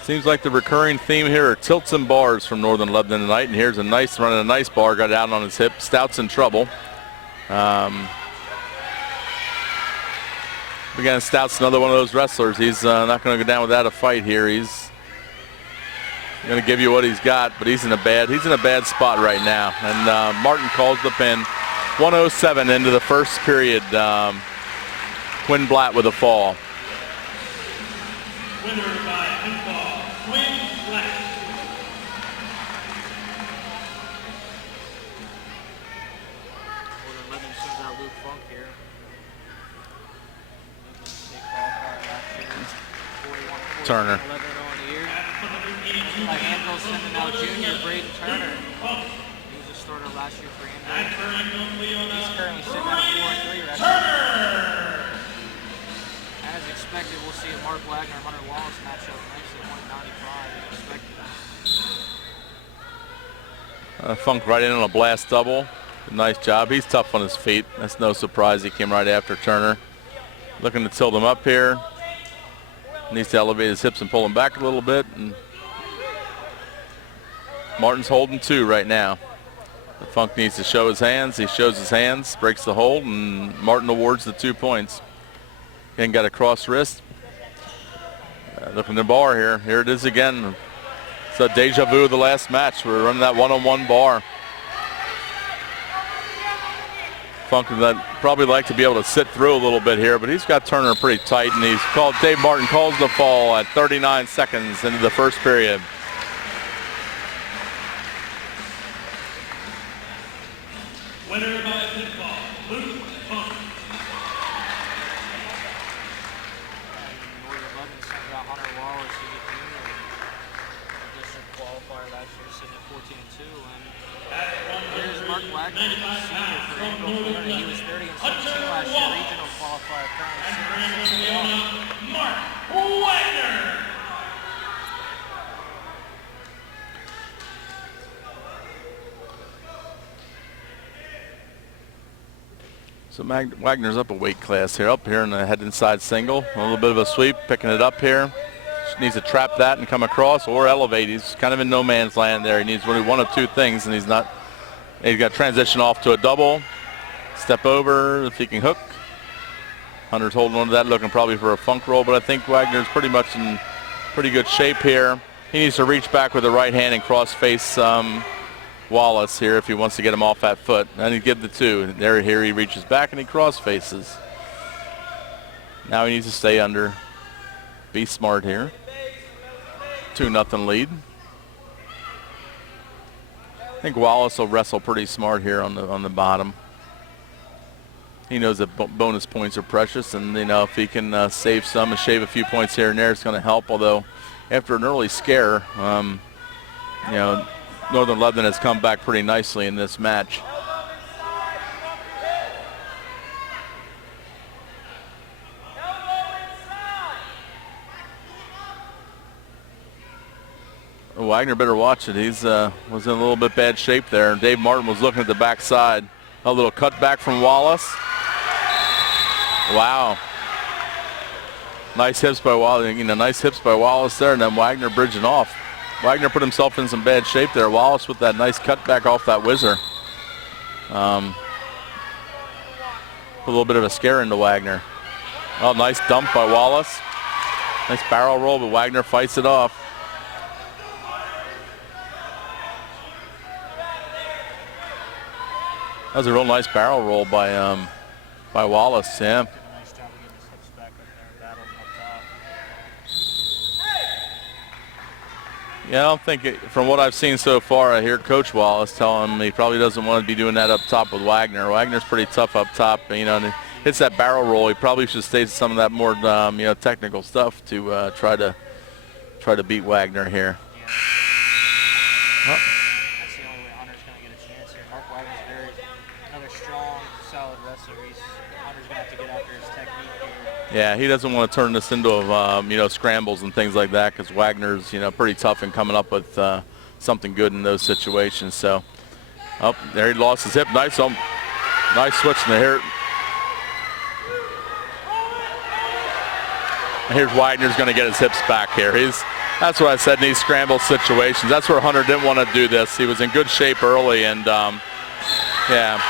Seems like the recurring theme here are tilts and bars from Northern Lebanon tonight. And here's a nice running a nice bar, got it out on his hip. Stout's in trouble. Again, Stout's another one of those wrestlers. He's not going to go down without a fight here. He's going to give you what he's got, but he's in a bad spot right now. And Martin calls the pin. 1:07 into the first period. Quinn Blatt with a fall. Winner by pinfall, Quinn Blatt. Northern Lebanon sends out Luke Funk here. They qualified last year. 41-14. Turner. 11-0 on the year. Like Annville sending out junior Braden Turner. He was a starter last year for Annville. He's currently sitting at a 4-3 record. As expected, we'll see a Mark Wagner and Hunter Wallace match up nicely at 195 as expected. Funk right in on a blast double. Nice job. He's tough on his feet. That's no surprise. He came right after Turner. Looking to tilt him up here. Needs to elevate his hips and pull him back a little bit. And Martin's holding 2 right now. The Funk needs to show his hands. He shows his hands, breaks the hold, and Martin awards the 2 points. Again, got a cross wrist. Looking at the bar here. Here it is again. It's a deja vu of the last match. We're running that 1-on-1 bar. Funk would probably like to be able to sit through a little bit here, but he's got Turner pretty tight, and Dave Martin calls the fall at 39 seconds into the first period. Winner by pinfall, Luke Funk. Northern Lebanon sends out Hunter Wallace. He's a junior. District qualifier last year, sitting at 14-2. And here's Mark Wagner, senior for Annville-Cleona. He was 30-17 last year, regional qualifier, currently sitting at 61. Mark Wagner. So Wagner's up a weight class here. Up here in the head inside single. A little bit of a sweep, picking it up here. Just needs to trap that and come across or elevate. He's kind of in no man's land there. He needs really one of 2 things, and he's got transition off to a double. Step over if he can hook. Hunter's holding on to that, looking probably for a Funk roll, but I think Wagner's pretty much in pretty good shape here. He needs to reach back with the right hand and cross face Wallace here if he wants to get him off that foot. And he give the 2. Here he reaches back and he cross faces. Now he needs to stay under. Be smart here. 2-0 lead. I think Wallace will wrestle pretty smart here on the bottom. He knows that bonus points are precious, and if he can save some and shave a few points here and there, it's going to help. Although after an early scare, Northern Lebanon has come back pretty nicely in this match. Wagner better watch it. He's was in a little bit bad shape there. Dave Martin was looking at the backside. A little cutback from Wallace. Wow. Nice hips by Wallace. Nice hips by Wallace there, and then Wagner bridging off. Wagner put himself in some bad shape there. Wallace with that nice cutback off that whizzer. Put a little bit of a scare into Wagner. Oh, nice dump by Wallace. Nice barrel roll, but Wagner fights it off. That was a real nice barrel roll by Wallace, yeah. Did a nice job of getting his hips back up there and battling up top. Yeah, I don't think, from what I've seen so far, I hear Coach Wallace telling him he probably doesn't want to be doing that up top with Wagner. Wagner's pretty tough up top, and he hits that barrel roll. He probably should stay to some of that more, technical stuff to try to beat Wagner here. Yeah. Oh. That's the only way Hunter's going to get a chance here. Mark Wagner's another strong so Hunter's going to have to get after his technique here. Yeah, he doesn't want to turn this into, scrambles and things like that because Wagner's, pretty tough in coming up with something good in those situations. So, there he lost his hip. Nice switch in the hair. Here's Wagner's going to get his hips back here. That's what I said in these scramble situations. That's where Hunter didn't want to do this. He was in good shape early, and yeah,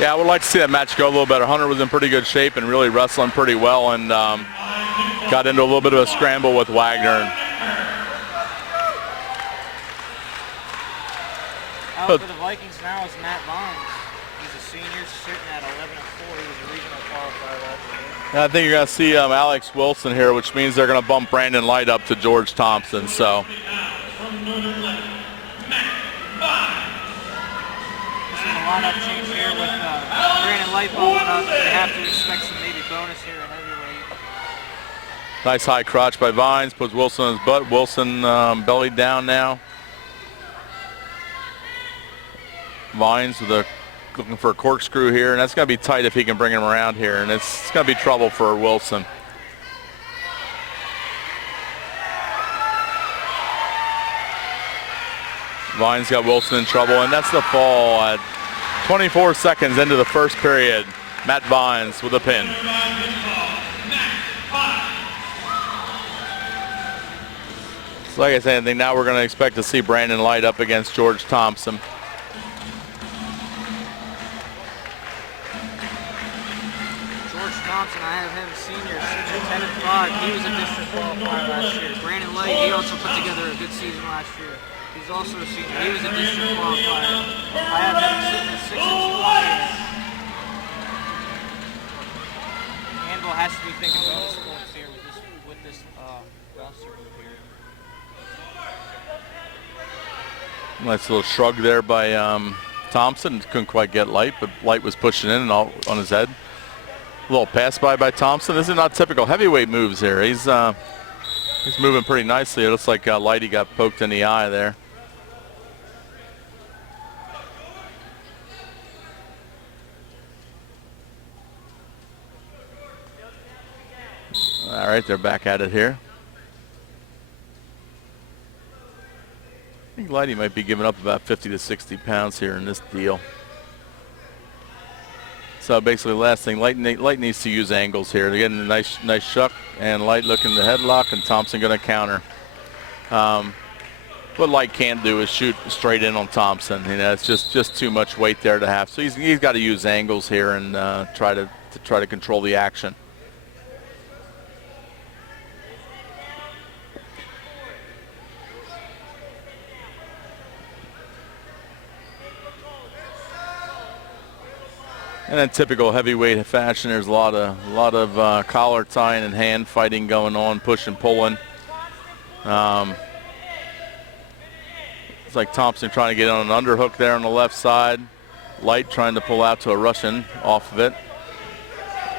I would like to see that match go a little better. Hunter was in pretty good shape and really wrestling pretty well, and got into a little bit of a scramble with Wagner. Out for the Vikings now is Matt Vines. He's a senior sitting at 11-4. He was a regional qualifier last year. I think you're going to see Alex Wilson here, which means they're going to bump Brandon Light up to George Thompson. So. From Northern Lebanon, Matt This is a lineup change here with Brandon Light bumping up. They have to expect some maybe bonus here in heavyweight. Nice high crotch by Vines, puts Wilson on his butt. Wilson belly down now. Vines looking for a corkscrew here, and that's going to be tight if he can bring him around here, and it's going to be trouble for Wilson. Vines got Wilson in trouble, and that's the fall at 24 seconds into the first period. Matt Vines with a pin. So like I said, I think now we're going to expect to see Brandon Light up against George Thompson. Thompson, I have him senior 10-5. He was a district qualifier last year. Brandon Light, he also put together a good season last year. He's also a senior. He was a district qualifier. I have him sitting at 6-2. Annville has to be thinking bonus points here with this roster group here. Nice little shrug there by Thompson. Couldn't quite get Light, but Light was pushing in and all on his head. A little pass by Thompson. This is not typical heavyweight moves here. He's moving pretty nicely. It looks like Lighty got poked in the eye there. All right, they're back at it here. I think Lighty might be giving up about 50 to 60 pounds here in this deal. So basically, last thing, Light needs to use angles here. They're getting a nice shuck, and Light looking to headlock, and Thompson going to counter. What Light can't do is shoot straight in on Thompson. It's just too much weight there to have. So he's got to use angles here and try to control the action. And in typical heavyweight fashion, there's a lot of collar tying and hand fighting going on, push and pulling. It's like Thompson trying to get on an underhook there on the left side. Light trying to pull out to a Russian off of it.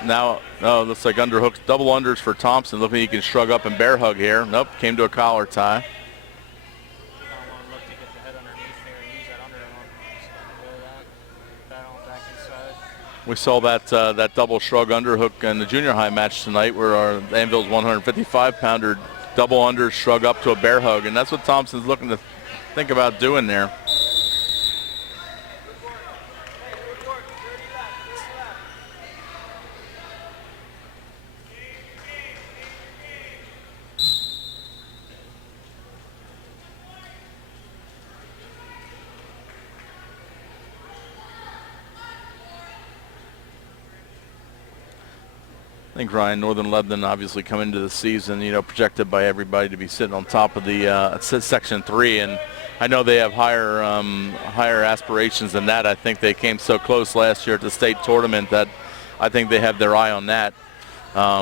Now, looks like underhooks, double unders for Thompson. Looking like he can shrug up and bear hug here. Nope, came to a collar tie. We saw that double shrug underhook in the junior high match tonight, where Annville's 155-pounder double under shrug up to a bear hug, and that's what Thompson's looking to think about doing there. I think Ryan, Northern Lebanon obviously come into the season, projected by everybody to be sitting on top of the Section 3, and I know they have higher aspirations than that. I think they came so close last year at the state tournament that I think they have their eye on that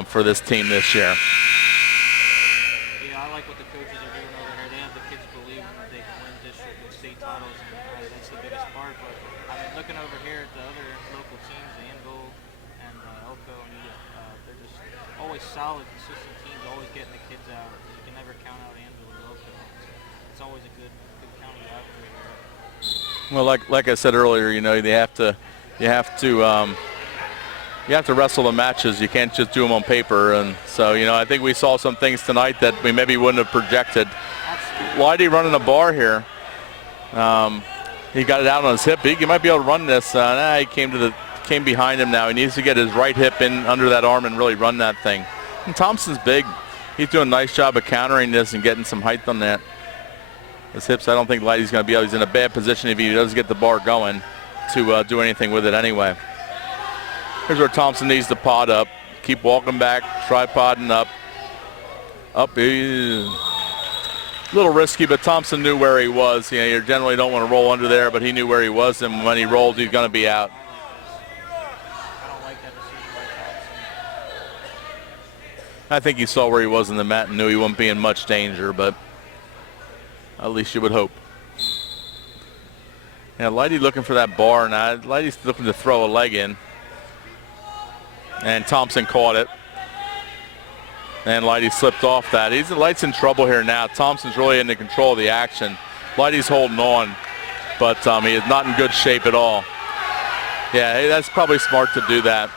for this team this year. Yeah, I like what the coaches are doing over here. They have the kids believing that they can win district and state titles, and that's the biggest part. But I mean, looking over here at the other local teams, Annville and Elko, and they're just always solid, consistent teams, always getting the kids out. You can never count out Annville or Elko. It's always a good county rivalry here. Well, like I said earlier, you know, you have to wrestle the matches. You can't just do them on paper. And so, you know, I think we saw some things tonight that we maybe wouldn't have projected. Leidy running a bar here. He got it out on his hip. He might be able to run this. He came behind him now. He needs to get his right hip in under that arm and really run that thing. And Thompson's big. He's doing a nice job of countering this and getting some height on that. His hips, I don't think Leidy's going to be able. He's in a bad position if he doesn't get the bar going to do anything with it anyway. Here's where Thompson needs to pod up. Keep walking back, tripodding up. Up, a little risky, but Thompson knew where he was. You know, you generally don't want to roll under there, but he knew where he was, and when he rolled, he's going to be out. I don't like that decision by Thompson. I think he saw where he was in the mat and knew he wouldn't be in much danger, but at least you would hope. Yeah, Leidy looking for that bar now. Leidy's looking to throw a leg in. And Thompson caught it. And Leidy slipped off that. Leidy's in trouble here now. Thompson's really in the control of the action. Leidy's holding on, but he is not in good shape at all. Yeah, hey, that's probably smart to do that,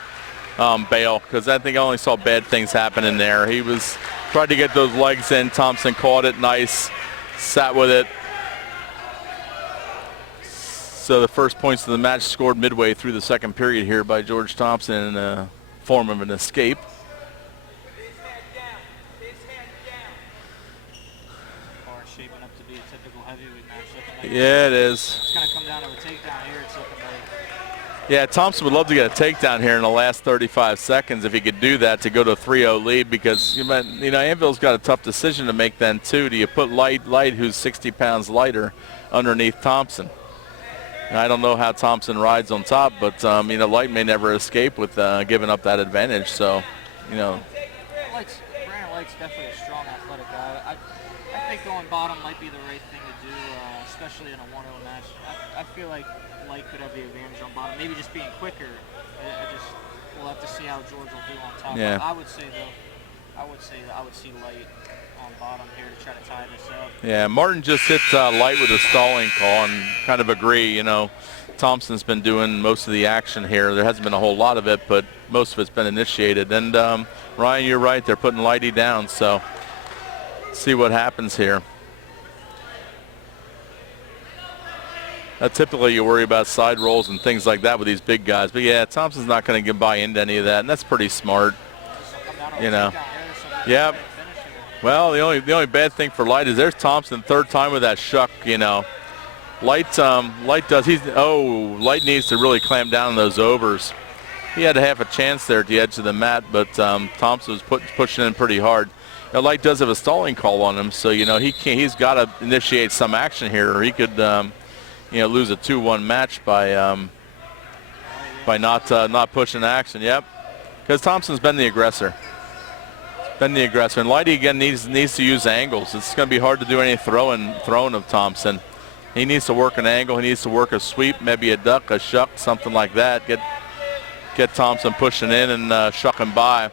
bail, because I think I only saw bad things happen in there. He was tried to get those legs in. Thompson caught it nice, sat with it. So the first points of the match scored midway through the second period here by George Thompson in the form of an escape. Shaping up to be a typical heavyweight match. Yeah, it is. It's going to come down to a takedown here. It's looking like. Yeah, Thompson would love to get a takedown here in the last 35 seconds if he could do that to go to a 3-0 lead, because you know Annville's got a tough decision to make then too. Do you put Light, who's 60 pounds lighter, underneath Thompson? And I don't know how Thompson rides on top, but you know, Light may never escape with giving up that advantage. So, you know. Brandon Light's definitely a strong, athletic guy. I think going bottom might be the right thing to do, especially in a 1-0 match. I feel like Light could have the advantage on bottom, maybe just being quicker. We'll have to see how George will do on top. Yeah. I would say I would see Light on bottom here to try to tie this up. Yeah, Martin just hit Light with a stalling call and kind of agree. You know, Thompson's been doing most of the action here. There hasn't been a whole lot of it, but most of it's been initiated. And Ryan, you're right. They're putting Leidy down. So see what happens here. Typically you worry about side rolls and things like that with these big guys. But yeah, Thompson's not going to buy into any of that, and that's pretty smart. You know. Yeah. Well, the only bad thing for Light is there's Thompson, third time with that shuck, you know. Light needs to really clamp down on those overs. He had a half a chance there at the edge of the mat, but Thompson was pushing in pretty hard. Now, Light does have a stalling call on him, so you know he's got to initiate some action here, or he could you know, lose a 2-1 match by not pushing action. Yep, because Thompson's been the aggressor. And Leidy again needs to use angles. It's going to be hard to do any throwing of Thompson. He needs to work an angle. He needs to work a sweep, maybe a duck, a shuck, something like that. Get Thompson pushing in and shucking by.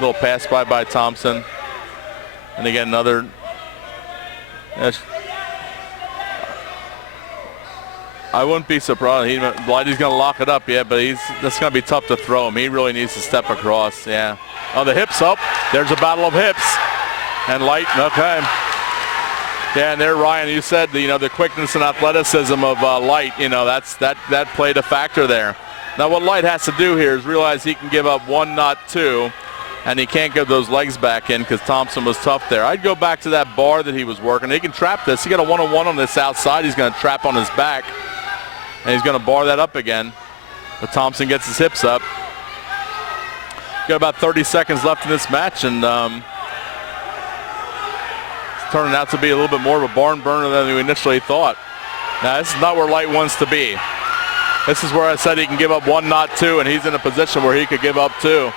Little pass by Thompson. And again, another. I wouldn't be surprised. Leidy's going to lock it up, yeah, but that's going to be tough to throw him. He really needs to step across, yeah. Oh, the hips up. There's a battle of hips. And Light, okay. Yeah, and there, Ryan, you said, you know, the quickness and athleticism of Light, you know, that played a factor there. Now what Light has to do here is realize he can give up one, not two, and he can't get those legs back in because Thompson was tough there. I'd go back to that bar that he was working. He can trap this. He got a one-on-one on this outside. He's going to trap on his back, and he's going to bar that up again. But Thompson gets his hips up. Got about 30 seconds left in this match, and it's turning out to be a little bit more of a barn burner than we initially thought. Now, this is not where Light wants to be. This is where I said he can give up one, not two, and he's in a position where he could give up two.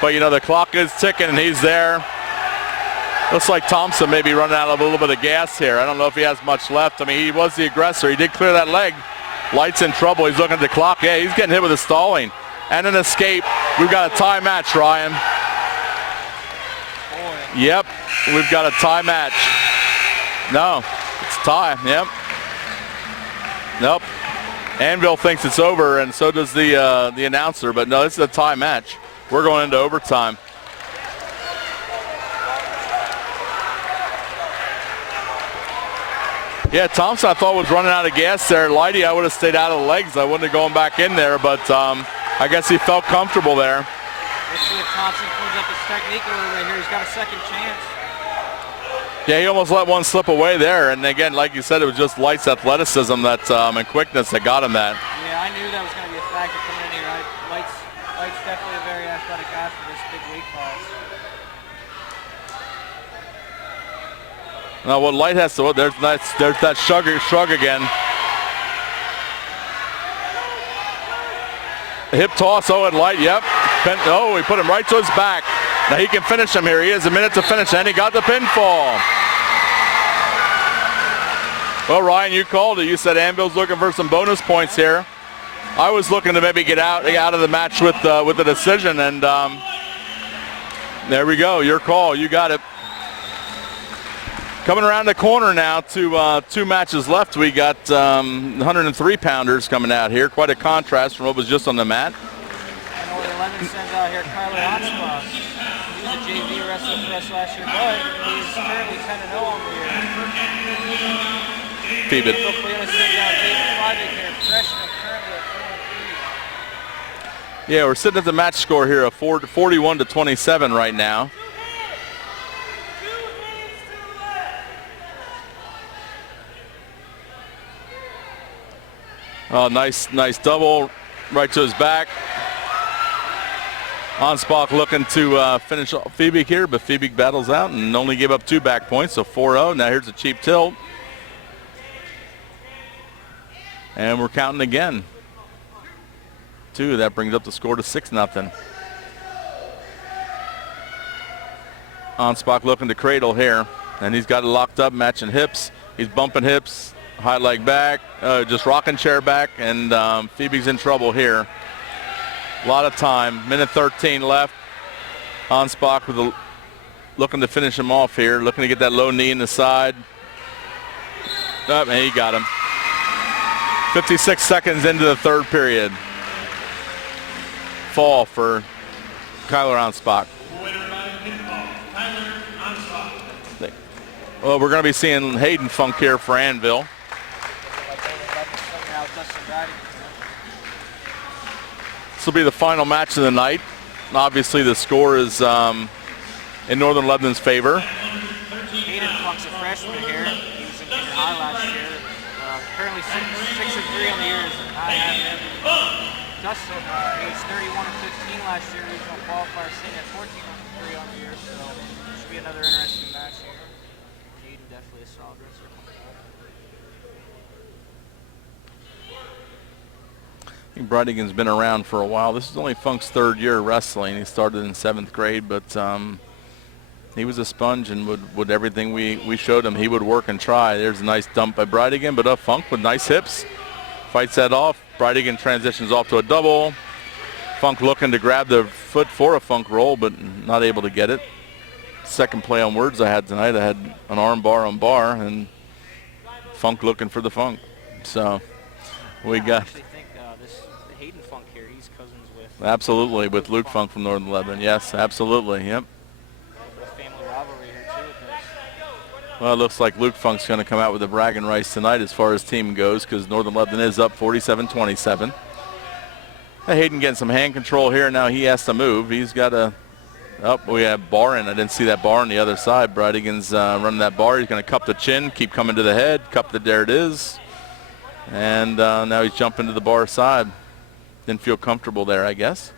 But, you know, the clock is ticking, and he's there. Looks like Thompson may be running out of a little bit of gas here. I don't know if he has much left. I mean, he was the aggressor. He did clear that leg. Light's in trouble. He's looking at the clock. Yeah, he's getting hit with a stalling. And an escape. We've got a tie match, Ryan. Yep, we've got a tie match. No, tie. Yep. Nope. Annville thinks it's over, and so does the announcer. But no, this is a tie match. We're going into overtime. Yeah, Thompson, I thought, was running out of gas there. Lighty, I would have stayed out of the legs. I wouldn't have gone back in there, but I guess he felt comfortable there. Let's see if Thompson cleans up his technique a little bit here. He's got a second chance. Yeah, he almost let one slip away there. And again, like you said, it was just Light's athleticism that and quickness that got him that. Yeah, I knew that was going to be a factor coming in here. Light's definitely a very athletic guy for this big weight class. Now what Light has to, there's that shrug again. Hip toss, and Light, yep. He put him right to his back. Now he can finish him here. He has a minute to finish, and he got the pinfall. Well, Ryan, you called it. You said Annville's looking for some bonus points here. I was looking to maybe get out of the match with a decision, and there we go. Your call. You got it. Coming around the corner now to 2 matches left. We got 103 pounders coming out here. Quite a contrast from what was just on the mat. And Northern 11 sends out here Kyler Ansbach. He was a JV wrestler for us last year, but he's currently 10-0 on the year. Phoebe. Annville-Cleona sends out David Fivik here, freshman, currently at 4-3. Yeah, we're sitting at the match score here of 41-27 right now. Oh, nice double right to his back. Ansbach looking to finish off Phoebe here, but Phoebe battles out and only gave up 2 back points, so 4-0. Now here's a cheap tilt. And we're counting again. 2, that brings up the score to 6-0. Ansbach looking to cradle here, and he's got it locked up, matching hips. He's bumping hips. High leg back, just rocking chair back, and Phoebe's in trouble here. A lot of time, minute 13 left. Ansbach looking to finish him off here, looking to get that low knee in the side. Oh, and he got him. 56 seconds into the 3rd period. Fall for Kyler Ansbach. Well, we're going to be seeing Hayden Funk here for Annville. This will be the final match of the night. Obviously, the score is in Northern Lebanon's favor. Hayden Funk's a freshman here. He was in junior high last year. Currently 6-3 on the year. Dustin, he was 31-15 last year. Regional qualifier sitting at 14-3 on the year. So it should be another interesting match here. Hayden definitely a solid wrestler. I think Brightigan's been around for a while. This is only Funk's 3rd year wrestling. He started in 7th grade, but he was a sponge and would everything we showed him, he would work and try. There's a nice dump by Brightigan, but Funk with nice hips. Fights that off. Brightigan transitions off to a double. Funk looking to grab the foot for a Funk roll, but not able to get it. Second play on words I had tonight. I had an arm bar on bar, and Funk looking for the Funk. So we got... Hayden Funk here, he's cousins with... Absolutely, with Luke Funk from Northern Lebanon. Yes, absolutely, yep. A family rivalry here, too, with this. Well, it looks like Luke Funk's going to come out with a bragging rights tonight as far as team goes, because Northern Lebanon is up 47-27. Hayden getting some hand control here. Now he has to move. He's got a... Oh, we have bar in. I didn't see that bar on the other side. Brightigan's running that bar. He's going to cup the chin, keep coming to the head. Cup the... There it is. And now he's jumping to the bar side. Didn't feel comfortable there, I guess.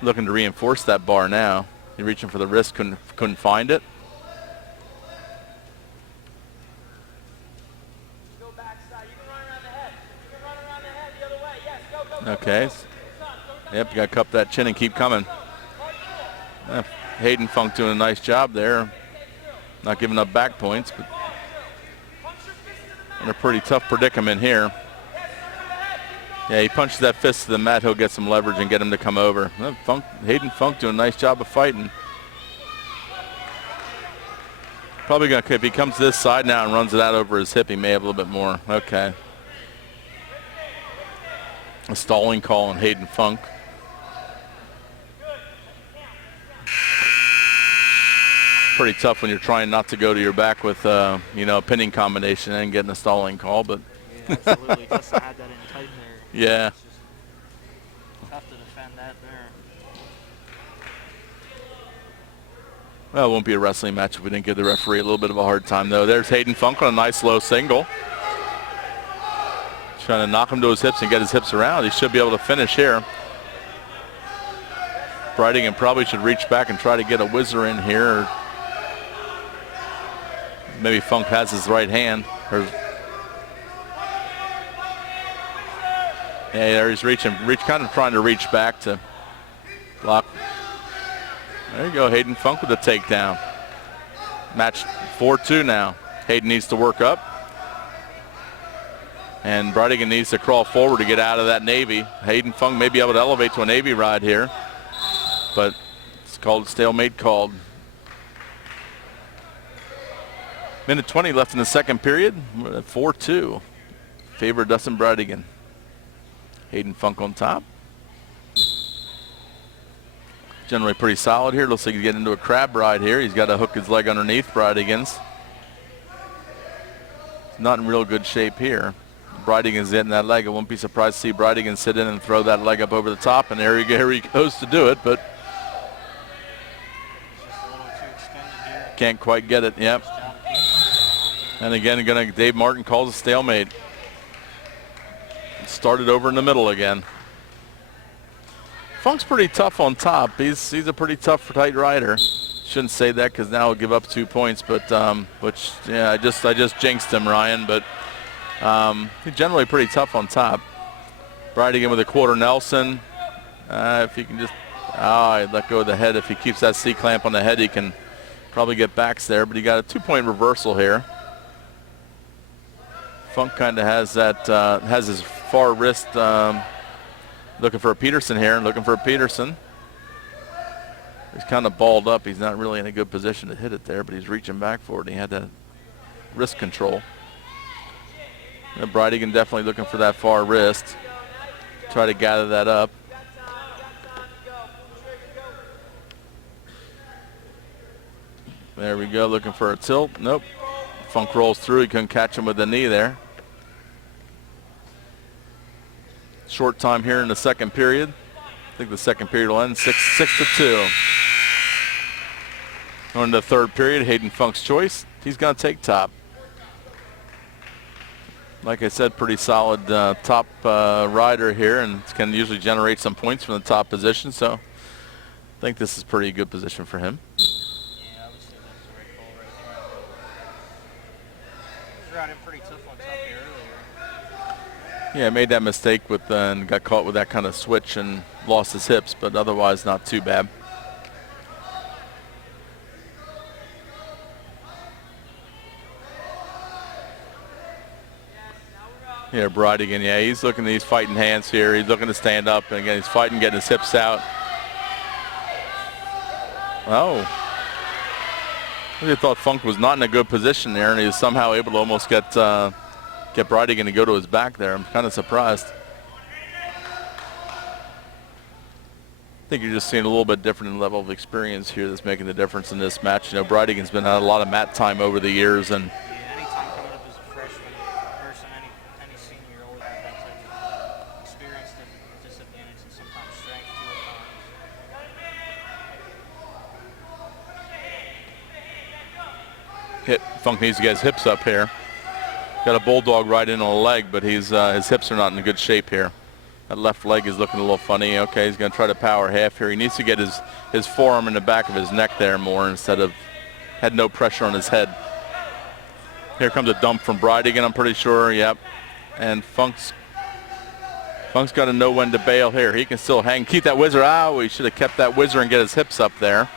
Looking to reinforce that bar now. He's reaching for the wrist, couldn't find it. Okay. Yep, you got to cup that chin and keep coming. Hayden Funk doing a nice job there. Not giving up back points, but in a pretty tough predicament here. Yeah, he punches that fist to the mat, he'll get some leverage and get him to come over. Hayden Funk doing a nice job of fighting. Probably going to, if he comes to this side now and runs it out over his hip, he may have a little bit more. Okay. A stalling call on Hayden Funk. Pretty tough when you're trying not to go to your back with, you know, a pinning combination and getting a stalling call, but. Yeah, absolutely. Justin had that in tight there. Yeah. It's just tough to defend that there. Well, it won't be a wrestling match if we didn't give the referee a little bit of a hard time, though. There's Hayden Funk on a nice low single. Trying to knock him to his hips and get his hips around. He should be able to finish here. Brightingham probably should reach back and try to get a whizzer in here. Or maybe Funk has his right hand. Or yeah, there he's reaching, kind of trying to reach back to block. There you go, Hayden Funk with a takedown. Match 4-2 now. Hayden needs to work up. And Brightingham needs to crawl forward to get out of that Navy. Hayden Funk may be able to elevate to a Navy ride here. But it's called stalemate called. Minute 20 left in the second period. 4-2. Favor Dustin Brightingham. Hayden Funk on top. Generally pretty solid here. Looks like he's getting into a crab ride here. He's got to hook his leg underneath Brightingham's. Not in real good shape here. Brightingham's getting that leg. I won't be surprised to see Brightingham sit in and throw that leg up over the top, and there he goes to do it, but Just a little too extended here. can't quite get it. Yep. And again, Dave Martin calls a stalemate. Started over in the middle again. Funk's pretty tough on top. He's a pretty tough tight rider. Shouldn't say that because now he'll give up 2 points, but which yeah, I just jinxed him, Ryan. But he's generally pretty tough on top. Brightingham with a quarter Nelson. If he can just let go of the head. If he keeps that C clamp on the head, he can probably get backs there. But he got a 2-point reversal here. Funk kind of has that has his far wrist. Looking for a Peterson here, looking for a Peterson. He's kind of balled up. He's not really in a good position to hit it there, but he's reaching back for it. He had that wrist control. And Brightingham definitely looking for that far wrist. Try to gather that up. There we go, looking for a tilt. Nope. Funk rolls through. He couldn't catch him with the knee there. Short time here in the second period. I think the second period will end 6-2. Going into the third period, Hayden Funk's choice. He's going to take top. Like I said, pretty solid top rider here, and can usually generate some points from the top position. So I think this is pretty good position for him. Yeah, I would say that's the right call right there. He was riding pretty tough on top here earlier. Yeah, made that mistake with and got caught with that kind of switch and lost his hips, but otherwise not too bad. Yeah, Brightingham, yeah, he's fighting hands here. He's looking to stand up, and again, he's fighting, getting his hips out. Oh. I thought Funk was not in a good position there, and he was somehow able to almost get Brightingham to go to his back there. I'm kind of surprised. I think you're just seeing a little bit different level of experience here that's making the difference in this match. You know, Brightingham's been had a lot of mat time over the years, and Yeah, anytime coming up as a freshman versus any senior, you always have that type of experience disadvantage and sometimes strength too at times. Funk needs to get his hips up here. Got a bulldog right in on the leg, but his hips are not in good shape here. That left leg is looking a little funny. Okay, he's going to try to power half here. He needs to get his forearm in the back of his neck there more instead of had no pressure on his head. Here comes a dump from Brightingham, I'm pretty sure. Yep. And Funk's got to know when to bail here. He can still hang, keep that whizzer. He should have kept that whizzer and get his hips up there.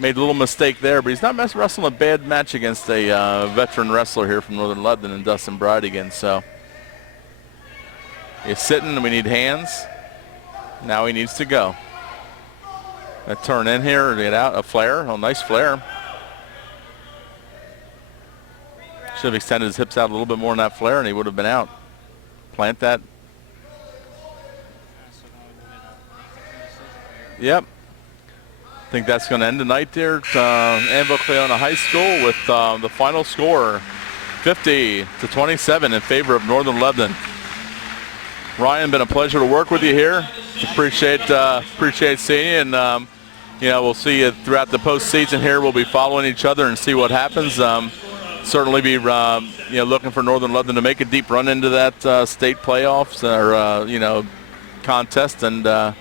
Made a little mistake there, but he's not wrestling a bad match against a veteran wrestler here from Northern Lebanon and Dustin Brightingham. So he's sitting, and we need hands. Now he needs to go. A turn in here, get out, a flare. Oh, nice flare. Should have extended his hips out a little bit more in that flare, and he would have been out. Plant that. Yep. I think that's going to end the night there at Annville-Cleona High School with the final score, 50-27 in favor of Northern Lebanon. Ryan, been a pleasure to work with you here. Appreciate seeing you, and you know, we'll see you throughout the postseason here. We'll be following each other and see what happens. Certainly be you know, looking for Northern Lebanon to make a deep run into that state playoffs or you know, contest, and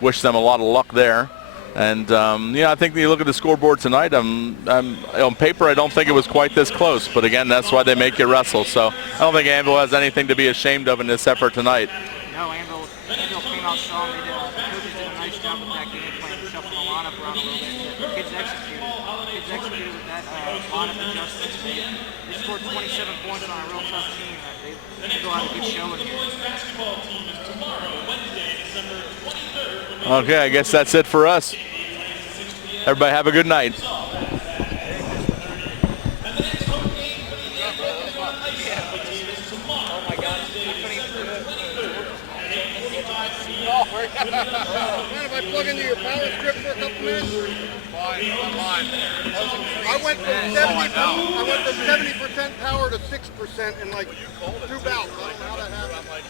wish them a lot of luck there. And yeah, I think when you look at the scoreboard tonight, on paper I don't think it was quite this close, but again, that's why they make you wrestle. So I don't think Annville has anything to be ashamed of in this effort tonight. No, Annville came out strong. The coaches did a nice job with that game plan, shuffling the lineup around a little bit. The kids executed with that lineup adjustment. They scored 27 points on a real tough team. They go out a good showing here. Okay, I guess that's it for us. Everybody have a good night. Man, if I plug into your power strip for a couple minutes? I went from 70% power to 6% in like 2 bouts. I don't know how that happened.